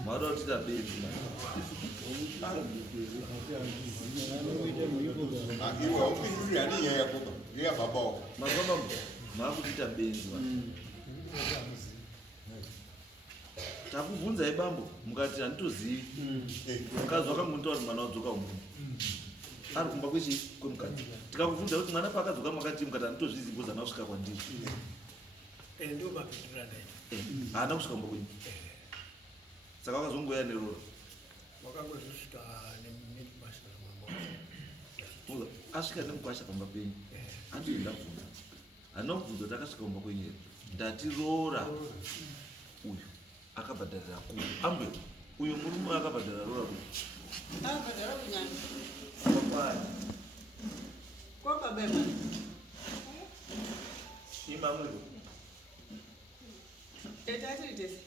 mwana watita benzi iwe haupinduri hani nyaya yakoba yeyabhabao mazvabambo maakutita benzi takubvunzai bambo mukati handitozivi mukadzi wakangontaura kuti mwana wadzoka umunu ari kumba kwemukadzi tikakubvunza kuti mwana paakadzoka makati mukati handitozvizi bcause haana kusvika kwandiri ndo mapindura ndaita haana kusvika kumba kwenyu saka wakazongoya neroro wakangozvisvika nemibasa asvika nemukwasha pamba penyu handienda kubvunza handina kubvunza kuti akasvika kumba kwenyu here ndati rora uyu akabhadharira ku ambe uyu murume akabhadhara rora ku abhadhara kunyanya kwakwani kwakabema imamwiro etatiritese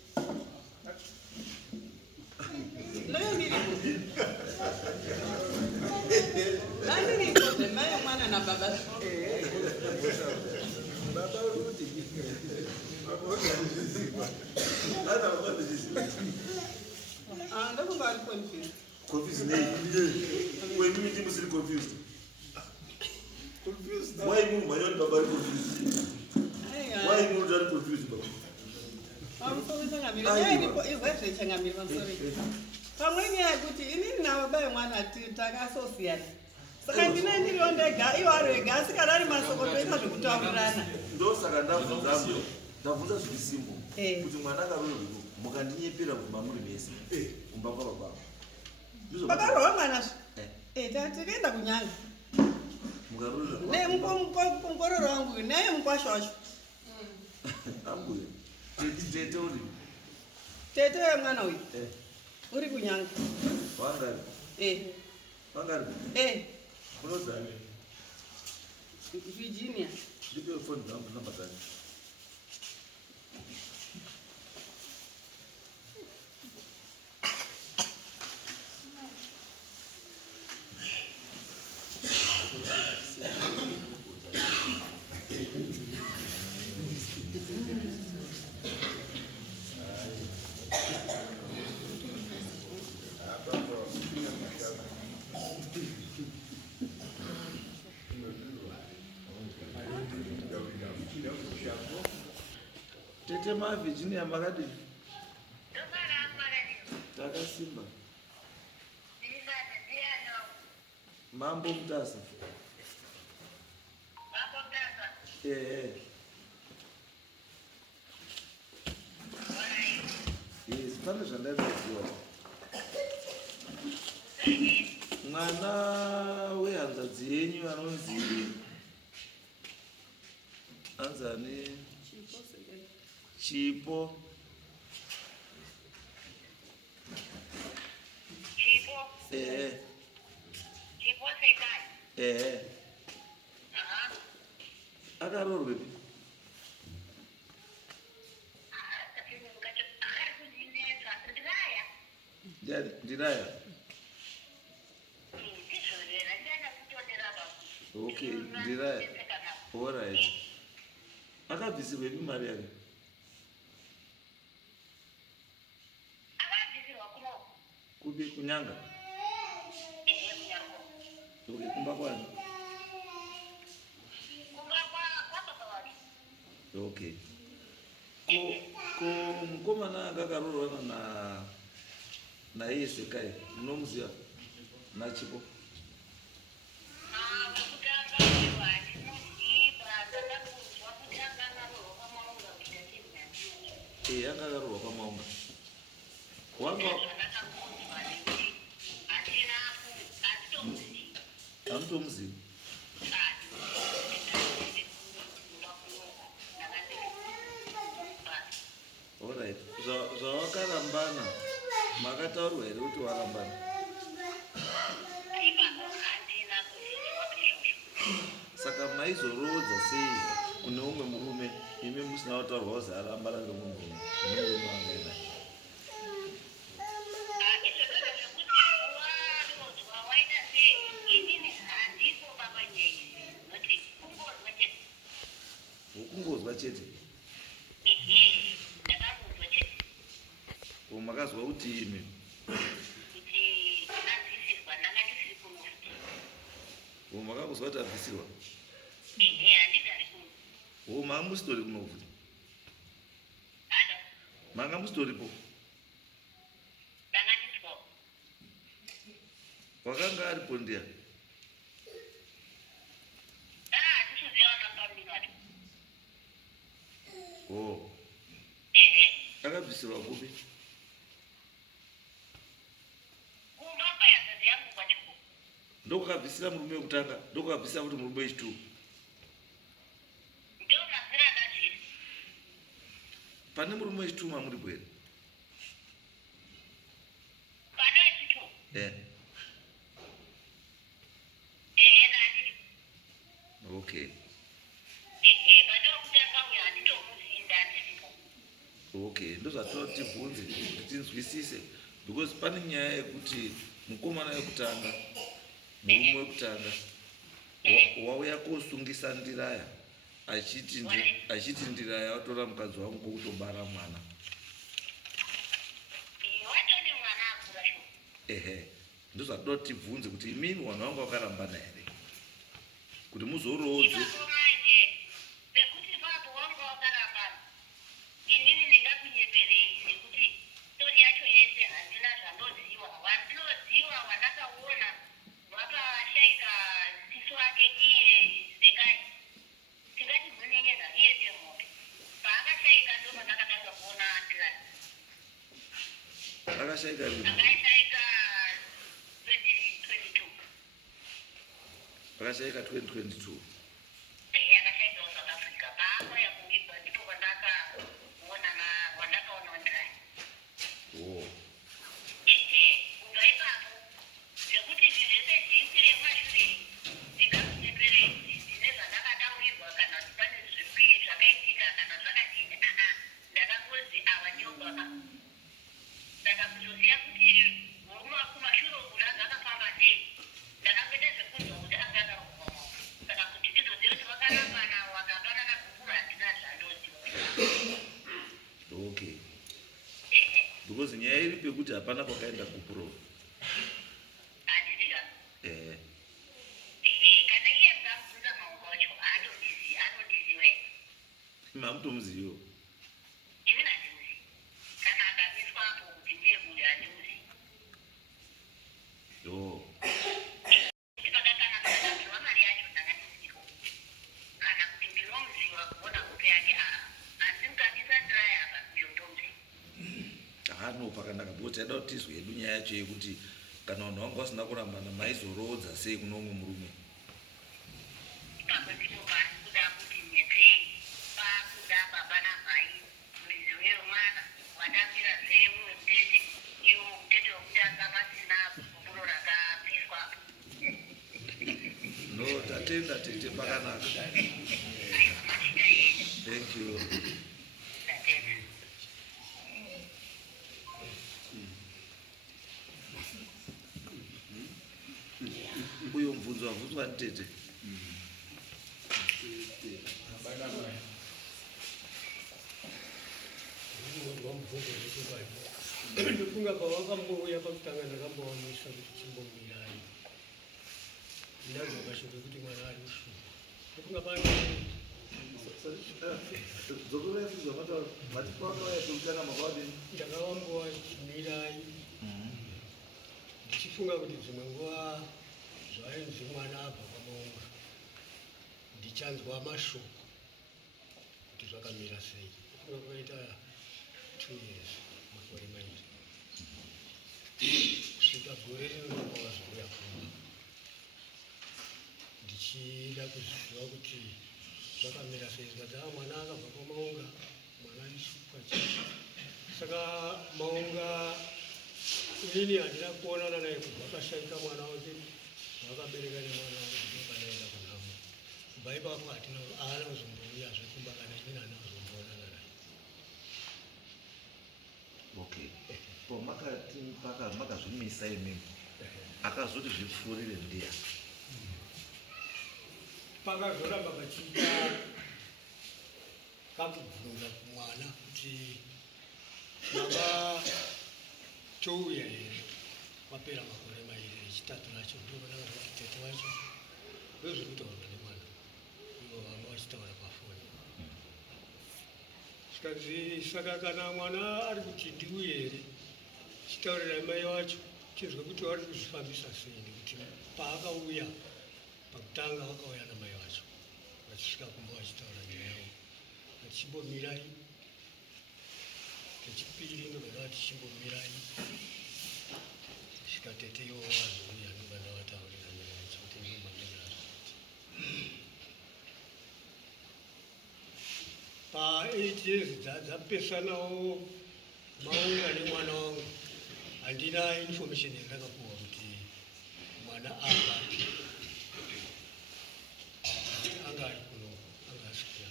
ndoyondiriko nandiriko zvemai mwana nababa baba uti ndokunga ari confused confused nei when you meet musiri confused why you manyoni baba ari confused why you are confused baba izvezvechangamiri pamusoro pamwe nyaya yekuti inini nababa vemwana takasosiyana saka ndine ndiriwo ndega iwo ari ega asi kana ari masoko toita zvekutaurirana ndosaka ndabvunza zviri simbo kuti mwana akarorerwo mukandinyepera kuti mamuri vese kumba kwababa pakarohwa mwana tikaenda kunyanga nemukororo wangu uyu naye mukwasha wacho ambuye tete uri tete wemwana uyu uri kunyanga wangari unozani Virginia ndipe phone zangu namba zake tete mavirginia makadi takasimba mambo mutasa yes pane zvandaiziva mwana wehanzvadzi yenyu anonzi anzani Chipo. Chipo sekai. Akarorwe. Ndiraya. Okay, ndiraya. All right. Akabvisirwe mari yake. Kubi kunyanga. Okay, kumba kwani? Okay. Ko mkomana akakarorwana na yese kai unomuziva na Chipo. Akakarorwa pamaunga. Wanga Hamtomuzivi. Alright. Zvawakarambana makataurwa here kuti warambana? Saka maizorodza sei kune umwe murume imi musina kutaurwa kuzi arambana nemunhu murume angaenda? Ukungozwa chete. Makazwa kuti imi makangozwa kuti abvisirwa. Manga musitoripo. wakanga aripo ndiya oh akabvisirwa kupi ndokukabvisira murume wekutanga ndokukabvisira kuti murume wechitatu pane murume wechitatu mamuri bwere okay okay ndozvatoda tibvunze kuti tinzwisise because pane nyaya yekuti mukomana wekutanga murume wekutanga wauya kosungisa ndiraya achiti ndiraya watora mukadzi wangu kokutobara mwana ndozvatoda tibvunze kuti imini mwana wangu wakarambana here kuti muzoroodze akashaika rini akashaika 2022 because nyaya iri pekuti hapana kwakaenda kupro mamutomuziviwo pakanaka because taida kuti tizwe yedu nyaya yacho yekuti kana vanhu vanga vasina kurambana maizoroodza sei kuno umwe murume no tatenda tete pakanaka thank you uyo mvunzo wabvunzwa nditete ndofunga pawakambouya pakutanga ndakamboonesa kuti chimbomirai ndazokashoke kuti mwana ari ushuku ndofunga pane ndakavambowa mirai ndichifunga kuti dzimwe nguva zvainzi mwana abva kwamaunga ndichanzwa mashoko kuti zvakamira sei funga kwaita 2 years makore mairi kusvika gore rinonongwa zvokuya kumba ndichida kuziva kuti zvakamira sei zikadzaa mwana akabva kwamaunga mwana aishupa chichi saka maunga inini handina kuonana naye kubva akashaika mwana wake wakabereka nemwana wakanaenda kunhamo kubva ipapo haana kuzombouyazve kumba kana inini handina kuzomboonana naye okay makazvimisa imimi akazoti zvipfuurire ndiya pakazoramba pachiita kakubvunza kumwana kuti baba touya here kwapera makore mairi rechitatu racho ndokanaka kuti tete wacho ndozviri kutaurwa nemwana ivo vama vachitaura pafoni zvikanzi saka kana mwana ari kuti ndiuye here chitaurirai mai wacho chizwe kuti vari kuzvifambisa sei nekuti paakauya pakutanga vakauya namai vacho vachisvika kumba vachitaura nyaya yavo vachimbomirai, kechipiri ndobva tichimbomirai kusvika tete ivo vazouya ndobva ndavataurira nyaya yacho kuti ndinomangerazvoti pa8 years dzapesanawo Maunga nemwana wangu handina information yandakapuwa kuti mwana apa anga ari kuno anga asikuya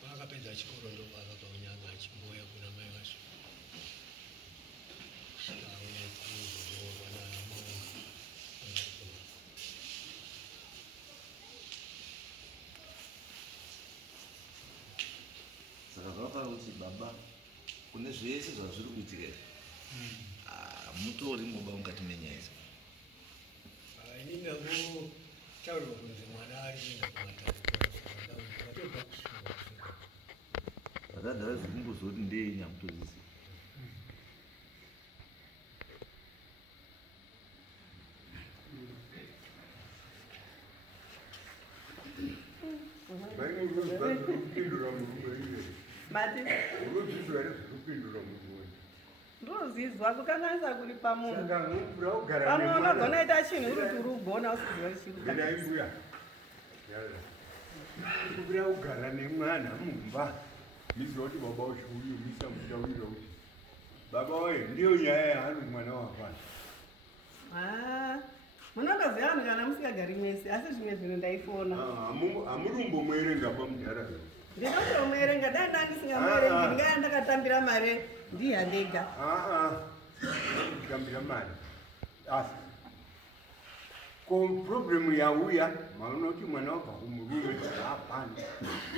paakapedza chikoro ndopaakakaunya anga achimboya kuna mai vacho kusvika auya kuzororwa naMaunga anga ari kuno. Saka zvafana kuti baba kune zvese zvazviri kuitika mutori moba mukati menyaya idzi. Inini ndakutaurirwa kunzi mwana ari kuenda kumatauapedza kusvika vakadhara zvikumbozoti ndei nyamutozizi ndozizwa kukanganisa kuri pamunhu pamwe unogona ita chinhu uri kuti uri kugona usiziva chirukuya kubira kugara nemwana mumba miziva kuti baba uchiyumisa mutaurira kuti baba waye ndiyo nyaya yaari mwana wafana. munondoziva vanhu kana musikagari mese asi zvimwe zvinhu ndaifona hamurumbomwerenga pamudharazo ndinotomuerenga dai ndandisingamuerengi ndingaya ndakatambira mare ndiya ndega kutambira mari asi ko problemu yauya maunoti mwana wabva kumurume apana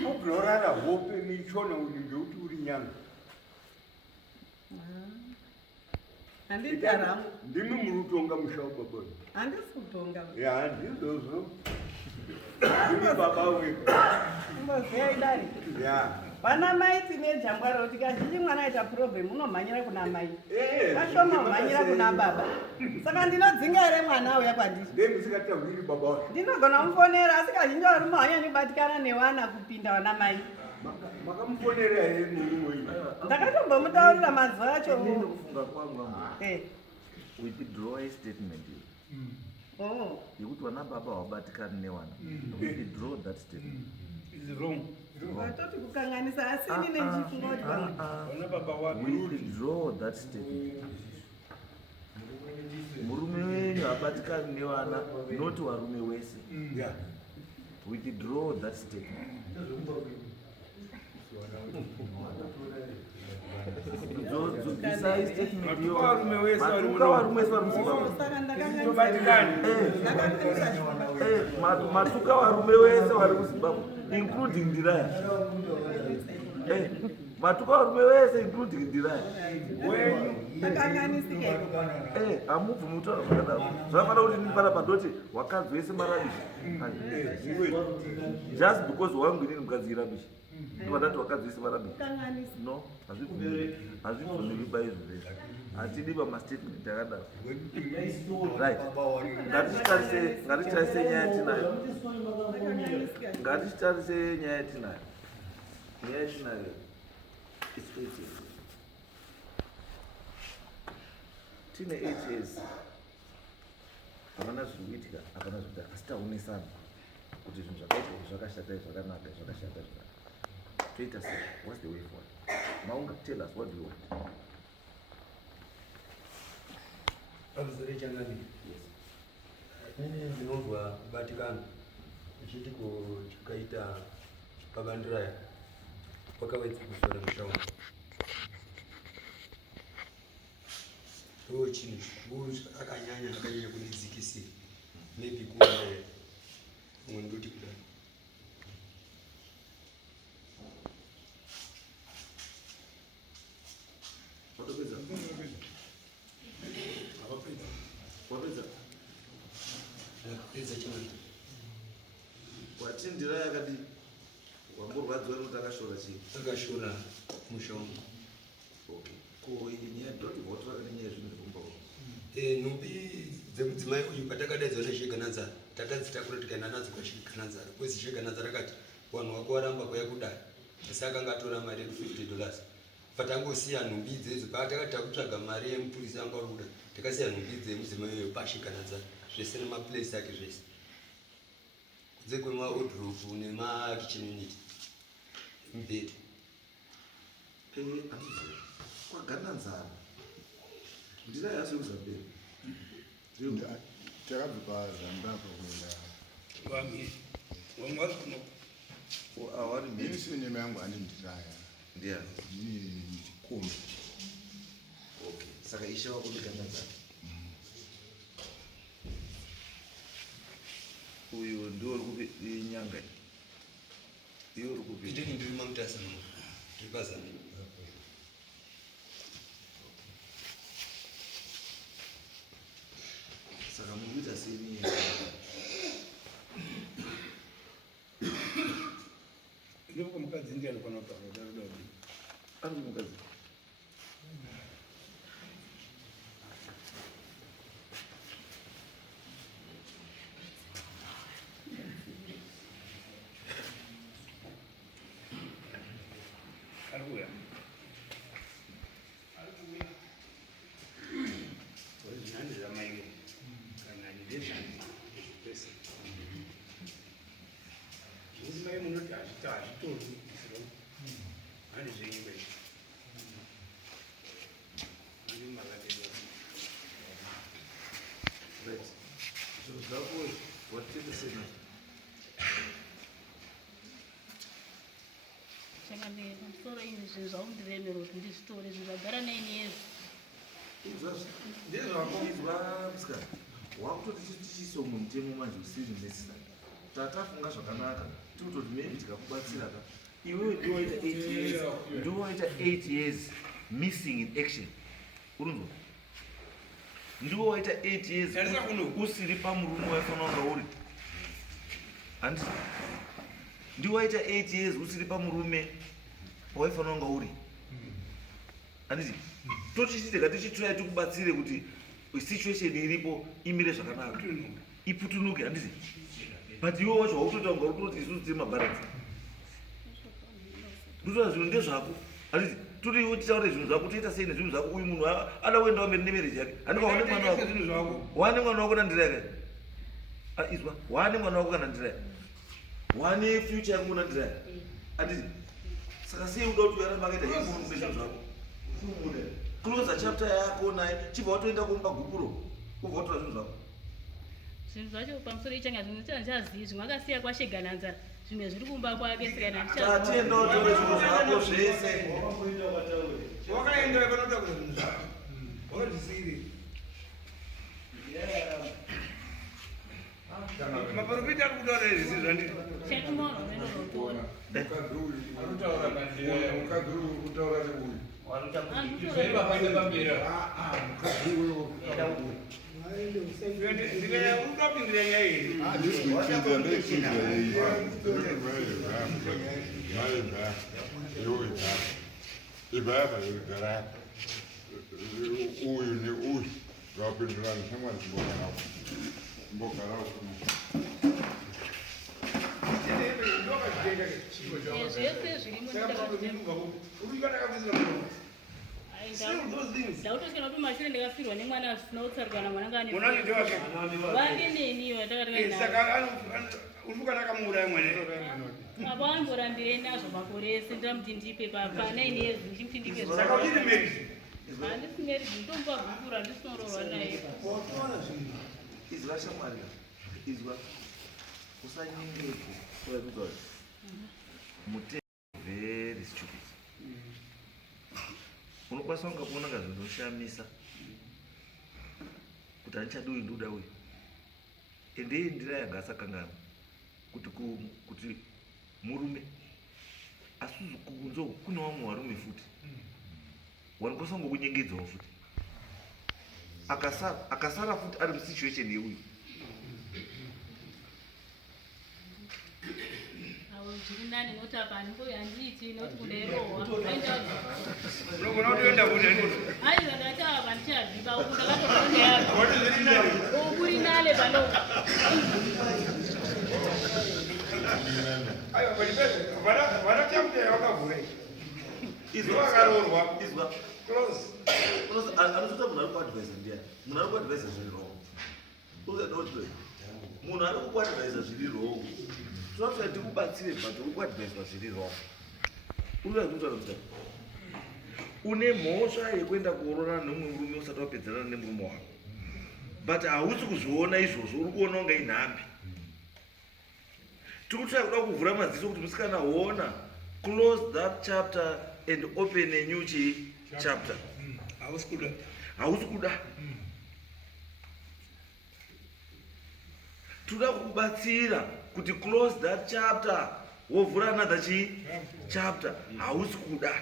obnorara hope michona uri ngeuti uri nyanga handitaramu ndimi muri kutonga musha wababa handisi kutonga ndizvozvo ndimi baba weko umboziya idari vana mai tine jangwara kuti kazhinji mwana aita problem unomhanyira kuna mai kashoma umhanyira kuna baba saka ndinodzinga here mwana auya kwandiri ndemusikatauriri baba wacho ndinogona kumufonera asi kazhinji vari muhanyani kubatikana nevana kupinda vana mai makamufonera here mumwe ndakatombomutaurira mazuva acho kufunga kwangu withdraw a statement yekuti vana baba havabatikani newana withdraw that statement vatoti kukanganisa asi inine ndichifunga kuti withdraw that statement murume wenyu habatikani nevana noti varume wese withdraw that statement dzokisai statement iyo varume wese vari matuka varume wese vari kuzimbabwe including ndiraya matuka varume wese including ndiraya hamubvi mutaura zvakadaro zvakafanira kuti ndipana pandoti wakadzi wese marabishi just because wangu inini mukadzi irabishi ndovandati wakadzi wese marabishi no hazvibvunikiba izvo zvese hatidi pamastatement akadaro right ngatitarise nyaya tinayo nyaya yatinayo tine 8 years hapana zviri kuitika hapana zvikuita asi taonesana kuti zvinhu zvakaita zvakashata zvakanaka zvakashata toita sei what's the way forward Maunga, tell us what do you want. Professor Changani, nini ndinozwa kubatikana uchiti kukaita pabandira pakawedza kusora mushauri ndo chinhu akanyanya kunidzikisira maybe kuwe mumwe ndoti kudai watindira yakadi wamborwadziwa kuti akashora chii akashora mushauri okay nhumbi dzemudzimai uyu patakadaidzwa neshegananzara takadzitakura tikaenda nadzo kwashegananzara kwezi shegananzara akati wanhu wako waramba kwaya kudai asi akanga atora mari $50 patangosiya nhumbi idzedzo patakati takutsvaga mari yemupurisa anga ari kuda takasiya nhumbi dzemudzimai uyo pashegananzara zvese nemaplace ake zvese kunze kwemaodrofu nemakichen unit mubhedha kwagananzara ndira yasokuzamberi takabva pazambapa kuenda ini sinema yangu anendiraya ndiya ndikombe saka ishe wako ndigananzara uyu ndiwo uri kupi inyanga iyo uri kupi ndini ndiri mamutasama ndiri pazambia saka mukuita seni ndokuti mukadzi ndiye anokwana kutaura ari mukadzi ari kuya zvinandizamaike kana ndezvandi pese uzimai munoti hazvitori handi zvenyika izvi andi makadeva zvinhu zvako watitendesena changamire pamusoro izvi zvinhu zvaundiremera kuti ndizvitore zvinhu zvagara nainezvi ndezvakaizwa musikana wakutoti tichiso mumutemo manje usiri necessary tatafunga zvakanaka tikutoti maybe tikakubatsira ka iwewe ndiwoita 8 years missing in action urunzwa ndiwo waita 8 years usiri pamurume waifanira kunga uri handi ndiwo waita 8 years usiri pamurume waifanira kunga uri handiti tochichitika tichitrai tikubatsire kuti situation iripo imire zvakanaka iputunuke handiti but iwo wacho wautoita kunga urikutoti isusu tiri mabharadzi ndotoa zvinhu ndezvako handiti turi iwe titaure zvinhu zvako toita sei nezvinhu zvako uyu munhu ada kuendawo mberi nemereji yake handikaone mwana wako wane mwana wako nandira yake izwa wane mwana wako kana ndira yake wane future yako nandira yake handiti saka sei uda kuti uyaramba akaita hezvinhu zvako closer chapter yako naye chibva watoenda kumba gupuro ubva watora zvinhu zvako zvinhu zvacho pamusoro ichanga zvimwe ndichazivi zvimwe akasiya kwashegananzara zvimwe zviri kumba kwake tienda utore zvinhu zvako zvese wakaenda wakanoda kuza zvinhu zvako wakazvisiri maprofita ari kutaura izvisi zvandii chatumoro nenonotora mukadzi uri kutaura neuyu ndikapindira nyaya iri ibaba igara uyu neuyu zvapindirana shamwari mbogarao zvese zvirimo ndautosvika kuti mashure ndakafirwa nemwana asina kutsarukana mwana vake neniyo urikukanakamuuraya mwene apa wamborambirei nazvo makore ese ndamuti ndipe pa9 years ndichimuti ndipe saka uchiri married handisi married ndomupa gukura ndisinororwa naye izwa shamwari izwa usanyengeke oyakuti mute very stupid unokwanisa kunga kuona nga zvinhu zvinoshamisa kuti handichadi uyu ndiuda uyu ende iyi ndira yanga asakangana kuti murume asi kunzo kuna vamwe varume futi wanokwanisa kunga kunyengedzawo futi akasara futi ari musituation yeuyu zviri nani noti apa handimboyo handiiti noti kundairohwa aiwa ndati apa ndichavhika uku ndakatokondeapa uburi nale pano anotota munhu ari kuadvaisa ndiani munhu ari kuadvaisa zviri wrong uzaoti munhu ari kukuadvaisa zviri wrong toakuti tikubatsire but uri kuadvaiswa zviri wrong unoda kutaura kuti une mhosva yekuenda kuororana nemumwe murume usati wapedzerana nemurume wako but hausi kuzviona izvozvo uri kuona unga inhambi tikutsvaka kuda kuvhura madziso kuti musikana huona close that chapter and open a new chapter hausi kuda toda kukubatsira kuti close that chapter wovhura another chapter hausi kuda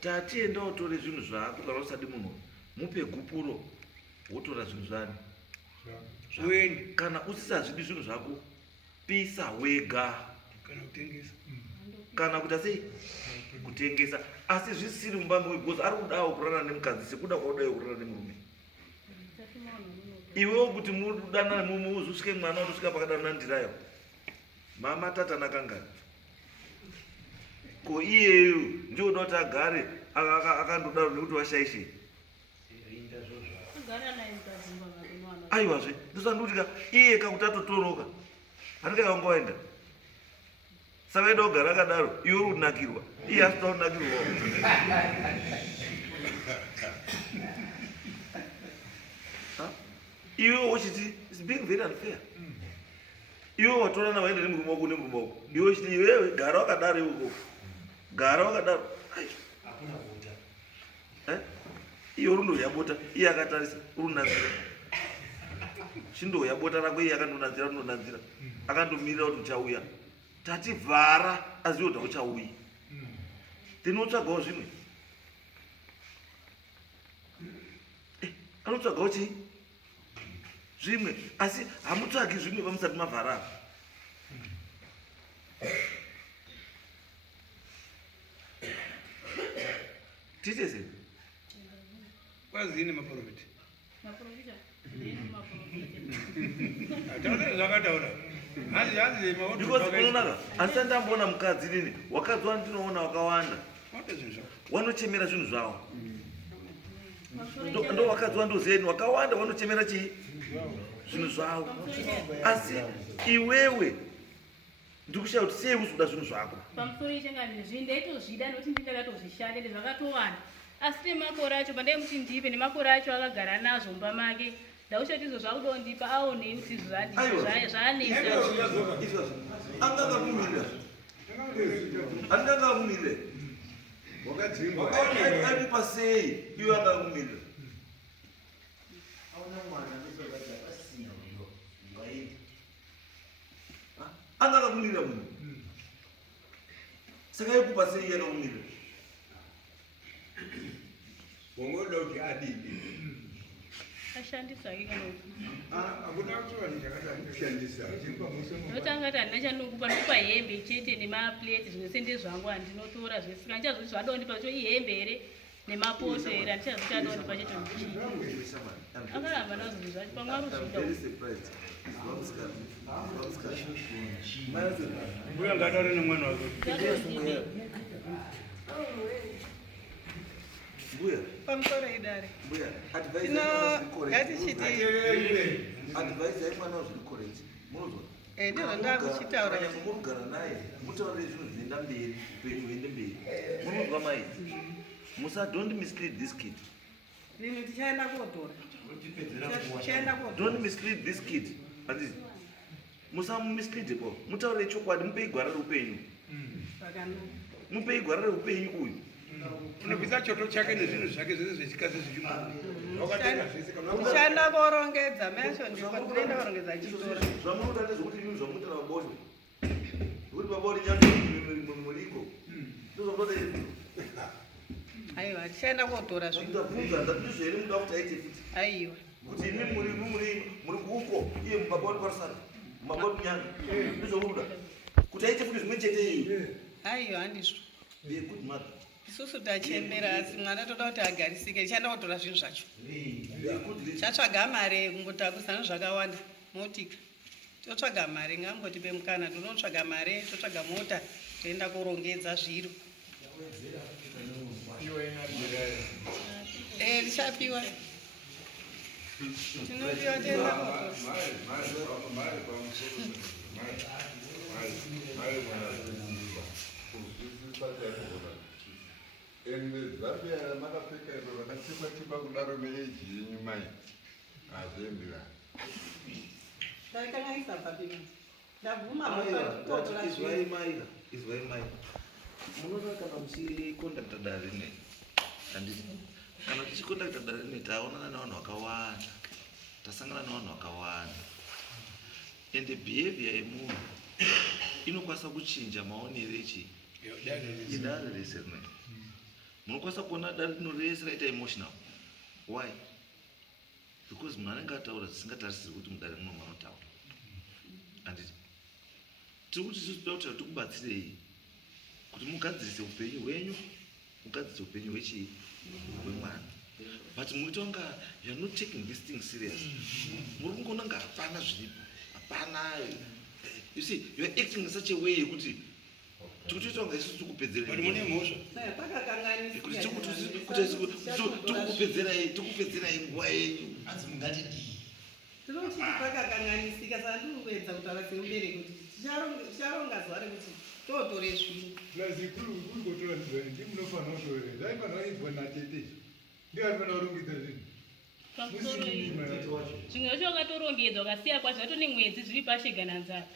tatienda utore zvinhu zvako kana usadi munhu mupe gupuro wotora zvinhu zvani kana usisazvidi zvinhu zvako pisa wega kana kuita sei kutengesa asi zvisiri mubambe webhosi ari kudawo kurarana nemukadzi sekuda kwaudayo kurarana nemurume iwewo kuti mudanana mumu uzosvike mwana utosvika pakadanana ndirayo mama tata nakangani ko iyeyo ndioda kuti agare akandodaro nekuti washaishe aiwazve ndosandikutika iye kakuti atotoroka handikaivanga waenda saka aida kugara akadaro iwe uri kunakirwa iye asida kunakirwawo iwe uchiti is being very unfair iwe watorana waenda nemurume wako nemurume wako iwe uchiti iwewe gara wakadaro iwoko gara wakadaro iye uri ndoyabota iye akatarisa uri unanzira chindoyabota rako iye akandonanzira akandomirira kuti uchauya tati vhara azive kuti hauchauyi tinotsvagawo zvimwe anotsvagawo chii zvimwe asi hamutsvagi zvimwe pamusati mavhara tichese kwazini maprofita zvakataura because unonaka handisati ndamboona mukadzi nini wakadzi wandinoona wakawanda wanochemera zvinhu zvavo ndo wakadzi wandozeni wakawanda wanochemera chii zvinhu zvavo asi iwewe ndikushaya kuti sei usi kuda zvinhu zvako pamusoro ichenganizvi ndaitozvida nokuti ndingadakatozvishanda ndezvakatowanda asi nemakore acho pandaimuti ndipe nemakore acho akagara nazvo mumba make ndaushati izvo zvakudawo ndipa aonei kuti zvaanesa angangamumirire aipa sei iwe angamumirira angangamumirira munhu saka aikupa sei iye akamumirira ungoda kuti adini ashandisa akuna kuti vanhu chakatashandisa noti angati handina chandinokupa ndokupa hembe chete nemapleti zvese ndezvangu handinotora zvesika ndichazoti zvadawo ndipa cho ihembe here nemapoto here handichazoti chadawo ndipa chete akaramba nazvo zvinhu zvacho pamwe aruzvida mbuya ngataure nemwana wake mbuya pamusoro idare mbuya ngatichiti advice yaimwana wazviri koreji munozwa ndizvo ndakuchitaura kanyamba murugara naye mutaurire zvinhu zvinoenda mberi upenyu huende mberi munozwa mai don't mislead this kid rimwe tichaenda kotora don't mislead this kid handizi musamumislead po mutaurire chokwadi mupei gwara reupenyu mupei gwara reupenyu uyu unobvisa choto chake nezvinhu zvake zvese zvechikazi zvichishanda korongedza macho ndinoenda korongedza chitora zvamunoda ndezvokuti imi zvamuita nabosho kuti baba uri nyando muriko ndozvamunoda izvo aiwa tichaenda kotora zvinhu ndabvunza ndandizvere muda kuti aite futi aiwa kuti imi muri kuuko iye mubaba wani kwarisana mubaba wani munyanga ndizvomuda kuti aite futi zvimwe chete iyi aiwa handizvo be good mother isusu tachembera asi mwana toda kuti agarisike tichaenda kotora zvinhu zvacho chatsvaga mari kungotakusana zvakawanda motika totsvaga mari ngambotipe mukana tonotsvaga mari totsvaga mota toenda korongedza zviro richapiwa tinopiwa toenda kotora zvapera makapfeka iro rakatipa kudaro neeji yenyu mai hazvienderani ndaikanganisa papimo ndabvuma izwai mai munoona kana muchikondakta dare ne handiti kana tichikondakta dare ne taonana nevanhu vakawanda tasangana nevanhu vakawanda ende behavior yemunhu inokwanisa kuchinja maonero edare rese rinoi munokwanisa kuona dare rino rese raita emotional. Why? Because munhu anenge ataura zvisingatarisiri kuti mudare rino manotaura handiti tiri kuti isusu toda kuti tikubatsirei kuti mugadzirise upenyu hwenyu mugadzirise upenyu hwemwana but muita kunga you are not taking this thing serious muri kungoona nga hapana zviripo hapana. You see, you are acting in such a way yekuti tikutoita kunga isusu tikupedzerai nguva yenyu tinoti pakakanganisika sandikuedza kutaura seubereki kuti ticharonga zuva rekuti totore zvinhu lazikulugotora ndimunofanira kutorera zvaifanira izwa natete ndiaifanira kurongedza zvinhu zvimwe zvacho wakatorongedza ukasiya kwazvo vato nemwedzi zviri pashegananzara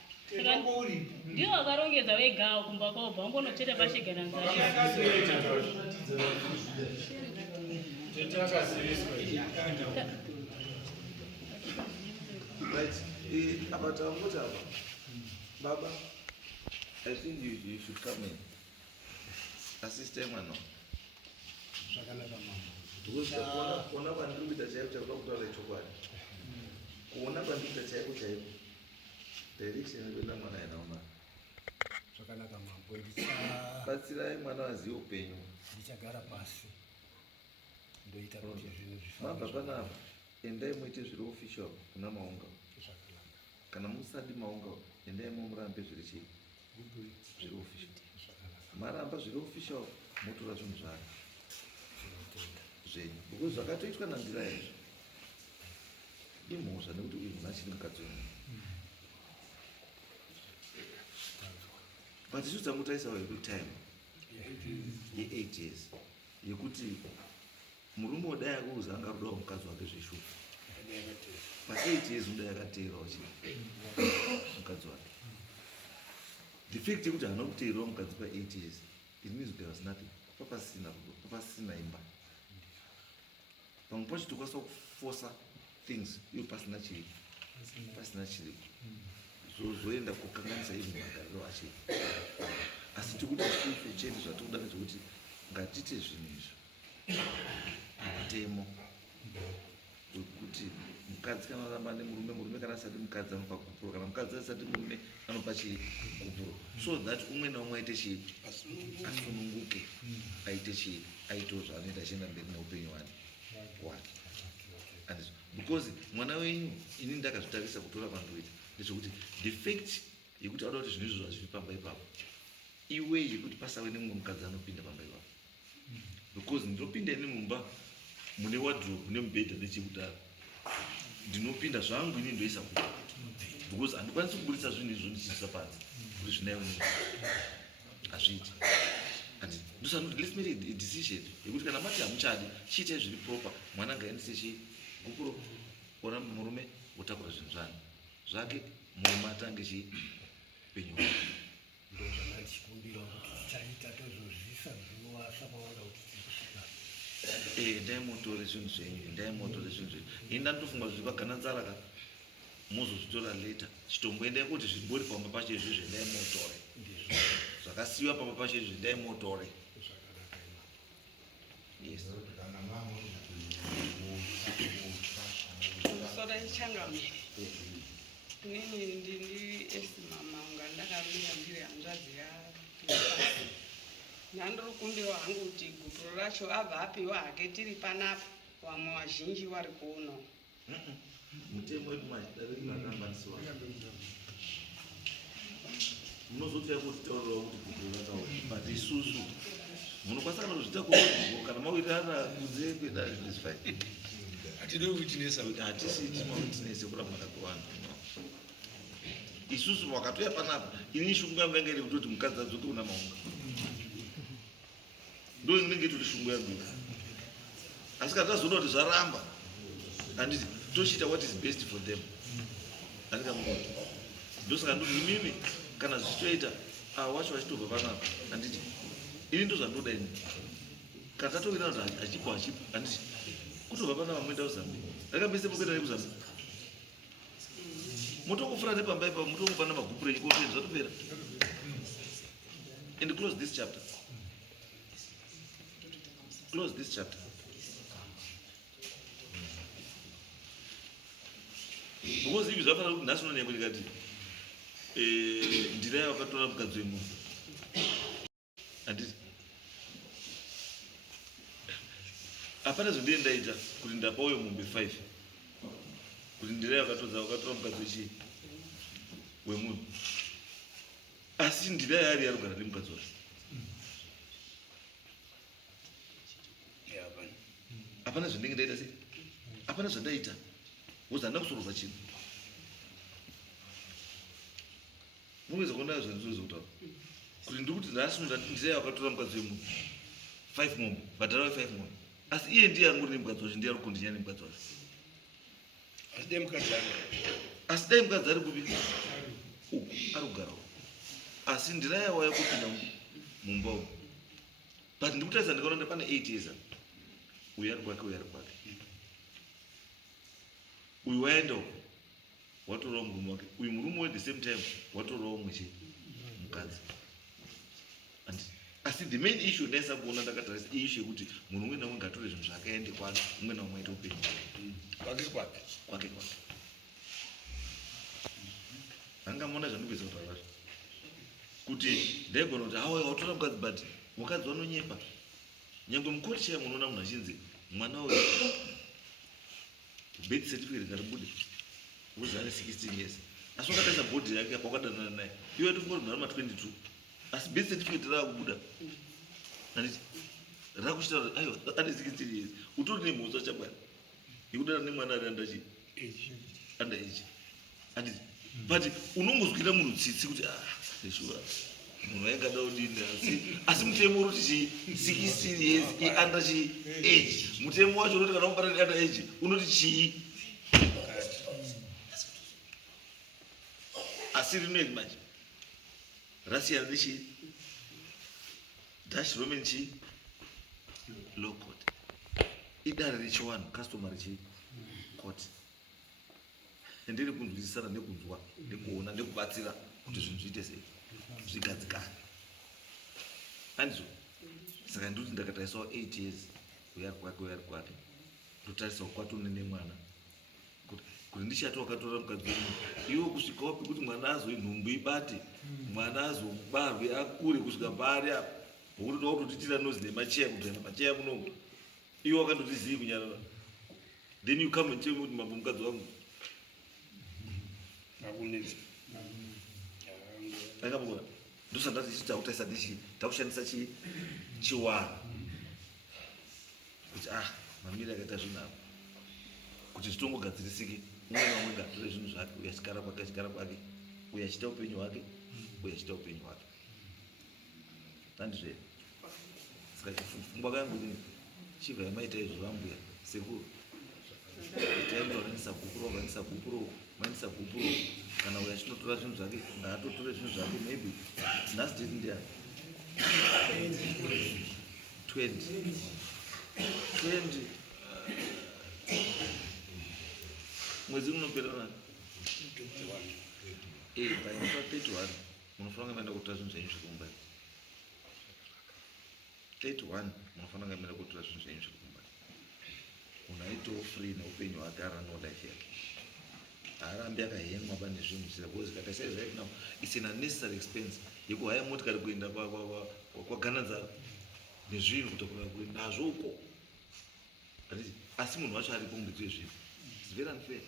ndiwo wakarongedza wegawo kumba kwao bvaumbonocheta pashegananzara right about whatever baba I think you should come in assist him ano kuona kwandiri kuita chaiko chakuda kutaura chokwadi kuona kwandiri kuita chaiko chaiko direction yekuenda mwana yenaoma zvakanaka mambo batsirai mwana wazive upenyu ndichagara pasi ndoita kuti zvinhu mabva panapa endai muite zviri official kuna maunga kana musadi maunga endai murambe zviri chii zviri official maramba zviri official motora zvinhu zvake zvenyu because zvakatoitwa nandira izvo imhosva nekuti uyu munhu achiri mukadzi wemunhu but isu dzamutaisawo time ye8 years yekuti murume udai akuuza anga rudawo mukadzi wake zveshupa pa8 years udai akateerawo chii mukadzi wake the fact yekuti haana kuteerawo mukadzi pa8 years it means there was nothing papasina imba pamwe pacho tokwanisa kuforsa things iyo pasina chiripo zoenda kukanganisa izvi magariro acho asi tikuti isusu chete zvatinoda nezvekuti ngatite zvinhu izvo mutemo wekuti mukadzi kana aramba nemurume kana asati mukadzi anopa kupuro kana mukadzi asati murume anopa chii kupuro so that umwe naumwe aite chii asununguke aite chii aitewo zvaanoita achienda mberi neupenyu wake because mwana wenyu ini ndakazvitarisa kutora pandoita ndezvekuti the fact yekuti auda kuti zvinhu izvo zvazviri pamba ipapo iwe yekuti pasave nemumwe mukadzi anopinda pamba ipapo because ndinopinda ine mumba mune wardrobe mune mubhedha nechekudaro ndinopinda zvangu ini ndoisa kuda because handikwanisi kuburitsa zvinhu izvo ndichiisa panze kuti zvinaiwe hazviiti ndosanoti let's make a decision yekuti kana mati hamuchadi chiitai zviri proper mwana ngaendise chii kupuro ona murume wotakura zvinhu zvanhu zvake murume atange chii penyu wake ndozvanandikumbira kuti tichaita tozozvisa zvinowasa maona kuti ndaimotore zvinhu zvenyu ndaimotore zvinhu zvenyu ini ndandofunga zviri pagananzara ka muzozvitora later chitomboendai kuti zvimbori pamba pacho izvizvo ndaimotore zvakasiyiwa pamba pacho izvi ndaimotore Yes. Sora ichangamire. Nini ndini esimama unga ndakamira ndiri hanzvadzi yapasi. Nandiri kumbiwa hangu kuti guturo racho abva apiwa hake tiri panapa vamwe vazhinji vari kuona. Mutemo wedu makambanisiwa. Munozoti yakuzitaurirawo kuti guturo rakaona. But isusu munokwanisa kana kuzvita kurodzwa kana mawirana kunze kwedare is fine. Hatidi witness hatisi witness kuramba kuwana. Isusu wakatoya panapa ini shungu yangu yanga iri kutoti mukadzi adzoke kuna maunga. Ndo inenge turi shungu yangu. Asi kana tazoona kuti zvaramba handiti tochita what is best for them. Handika munhu. Ndosaka ndoti mimi kana zvichitoita wacho vachitobva panapa handiti ini ndo zvandoda ini. Kana tatowirana kuti achipo handiti kutobva panapa moenda kuZambia. Ndakambese mukuenda nekuzambia. Motongofura nepamba ipapo motongopa namagrupu renyu kotoenda zvatopera. And close this chapter. Close this chapter. Because if you have a national name, ndira yakatora mukadzi wemunhu. Handiti hapana zvondiendaita kuti ndapa uyo mombe 5 kuti ndira wakatora mukadzi wemunhu. Asi ndira yari yarugara nemukadzi wake. Hapana zvandinge ndaita sei? Hapana zvandaita. Wozanda kusorova chinhu. Muveza kuona zvandizoza kutaura. Kuti ndikuti ndasunga ndira wakatora mukadzi wemunhu 5 mombe, bhadhara 5 mombe. Asi iye ndiye angori nemukadzi wacho, ndiye ari kundinya nemukadzi wake. Asi dai mukadzi ari kupi? Ari kugarawo. Asi ndira yawo yakupinda mumba umu. But ndikutarisa ndikaona pane 8 years. Uyu ari kwake, uyu ari kwake. Uyu waendawo watorawo murume wake. Uyu murume we the same time watorawo mweche mukadzi. Asi the main issue ndaisa kuona ndakatarisa issue yekuti munhu umwe naumwe ngatore zvinhu zvakaende kwake, umwe naumwe aite upenyu kwake. Hangamona zvandikuisa kutaura kuti ndaigona kuti hawa watora mukadzi but mukadzi wanonyepa. Nyangwe mukoti chaiye munoona munhu achinzi mwana uyu birth certificate ngaribude uzi ane 16 years. Asi wakatarisa bhodhi yake apa wakadanana naye iwe tongori mwana ma22 asi birth certificate raakubuda handiti rakuchita kuti aiwa ane 16 years. Utori nemhosva chabwana yekudana nemwana ari under age handiti. But unongozwira munhu tsitsi kuti neshuwa munhu aingada udini asi mutemo uroti 16 years under age. Mutemo wacho unoti kana wabata under age unoti chii. Asi rinoi manje rasiyana nechii Dutch Roman chii law court idare rechiwanhu customary chii court. Ndiri kunzwisisana nekunzwa nekuona nekubatsira kuti zvinhu zviite sei zvigadzikane. Handizvo saka ndikuti ndakatarisawo 8 years uyu ari kwake ndotarisawo kwatone nemwana kuti ndichati wakatora mukadzi wemunhu iwo kusvika wapi kuti mwana azwe nhumbu ibate, mwana azobarwe akure kusvika pari apa vokuti wautotitira nozi nemacheya kudhana macheya munomu iwo wakandotizii kunyarara. Then you come and tell me kuti mambo mukadzi wangu ndakambona ndosandati tichitautaisa ndichi takushandisa chiwaro kuti mamiri akaita zvinhu apa kuti zvitongogadzirisike umwe naumwe ngatore zvinhu zvake uyo achigara kwake uyo achiita upenyu hwake uyo achiita upenyu hwake. Handizve saka chifungwa kangu ini chibva yamaita izvo vambuya sekuru itaimba vanisa gupuro manisa gupuro kana uyo achinotora zvinhu zvake ngaatotore zvinhu zvake maybe nhasi date ndiani 20 mwezi unopera nani painopa 31 munofanira maenda kutora zvinhu zvenyu zvekumba 31 munofana ngamira kutora zvinhu zvenyu zvekumbani unaitawo free neupenyu hwake arano life yake haarambi akahengwa pane zvinhu zvikataisa right now it's an unnecessary expense yekuhaya motikari kuenda kwaganadzara nezvinhu kutokuva kuenda nazvo uko asi munhu wacho aripo mungitwe zvinhu it's very unfair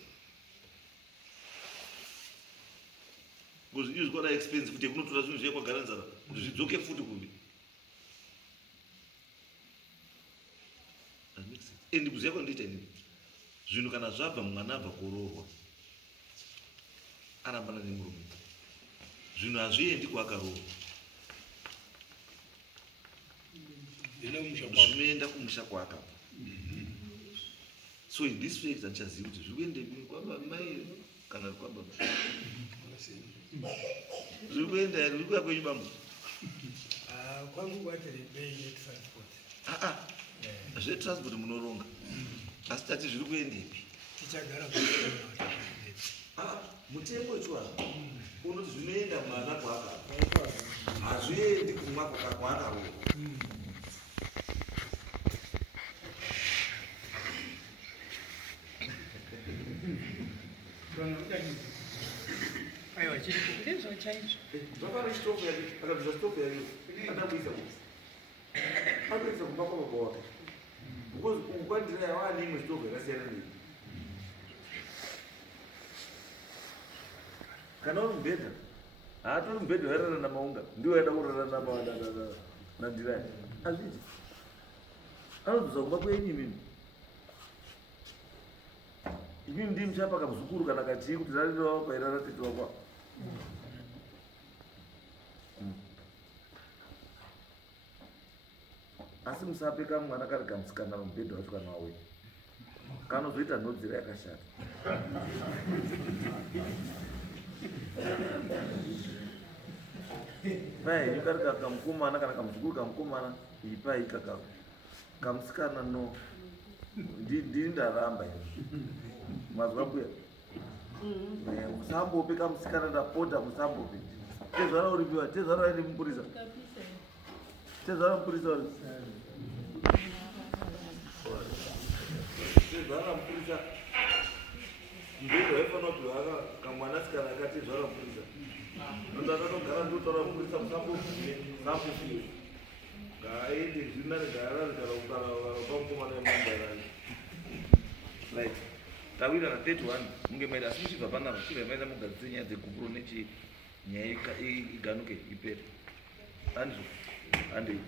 because it is quite expensive kuti kunotora zvinhu zviye kwaganadzara kuti zvidzoke futi kuvi endi kuziva kwandiita inini zvinhu kana zvabva mwana abva kuroorwa arambana nemurume zvinhu hazviendi kwaakaroorwa zvinoenda kumusha kwaakabva so in this fact handichazivi kuti zviri kuendepi kwabamai kana kwababa zviri kuenda here zviri kuya kwenyu bambo kwangu kwaterebei netransport zvetransport munoronga asi tati zviri kuendepi tichagara mutengo wechiwana unoti zvinoenda mwana kwaakabva hazviendi kumwa kwaakaroorwa aiwa chizvo chaizvo zvafana chitofu yake akabvisa chitofu yake adakuisa akuisa kumba kwababa wake because ukwandira yava neimwe chitofu yakasiyana nei kana uri mubhedha haatori mubhedha wairara namaunga ndiwo aida kurara nandirai azviti anobvisa kumba kwenyu imimi imimi ndii muchapaka muzukuru kana katii kuti rarirawo pairara tete wakwa asi musapeka mwana kari kamusikana mubhedha wacho kana wawe kanozoita nhodzera yakashata pai kari kamukomana kana kamuzukuru kamukomana ipai kamusikana no ndiri ndaramba mazwa mbuya musambope kamusikana ndapota musambope tezvara uripiwa tezvara aende mupurisa tezvara mupurisa uri tezvara mupurisa mbedha waifanira kupiwa kamwanasikana akatezvara mupurisa ndotakatogara ndotaura mupurisa musambofire ngaaende zvinani gaararikarapamukomana yemandarani right tawira na 31 munge maida asi muchibva panapa chibva maida mugadzise nyaya dzegupuro nechinyaya iganuke ipere andrew andei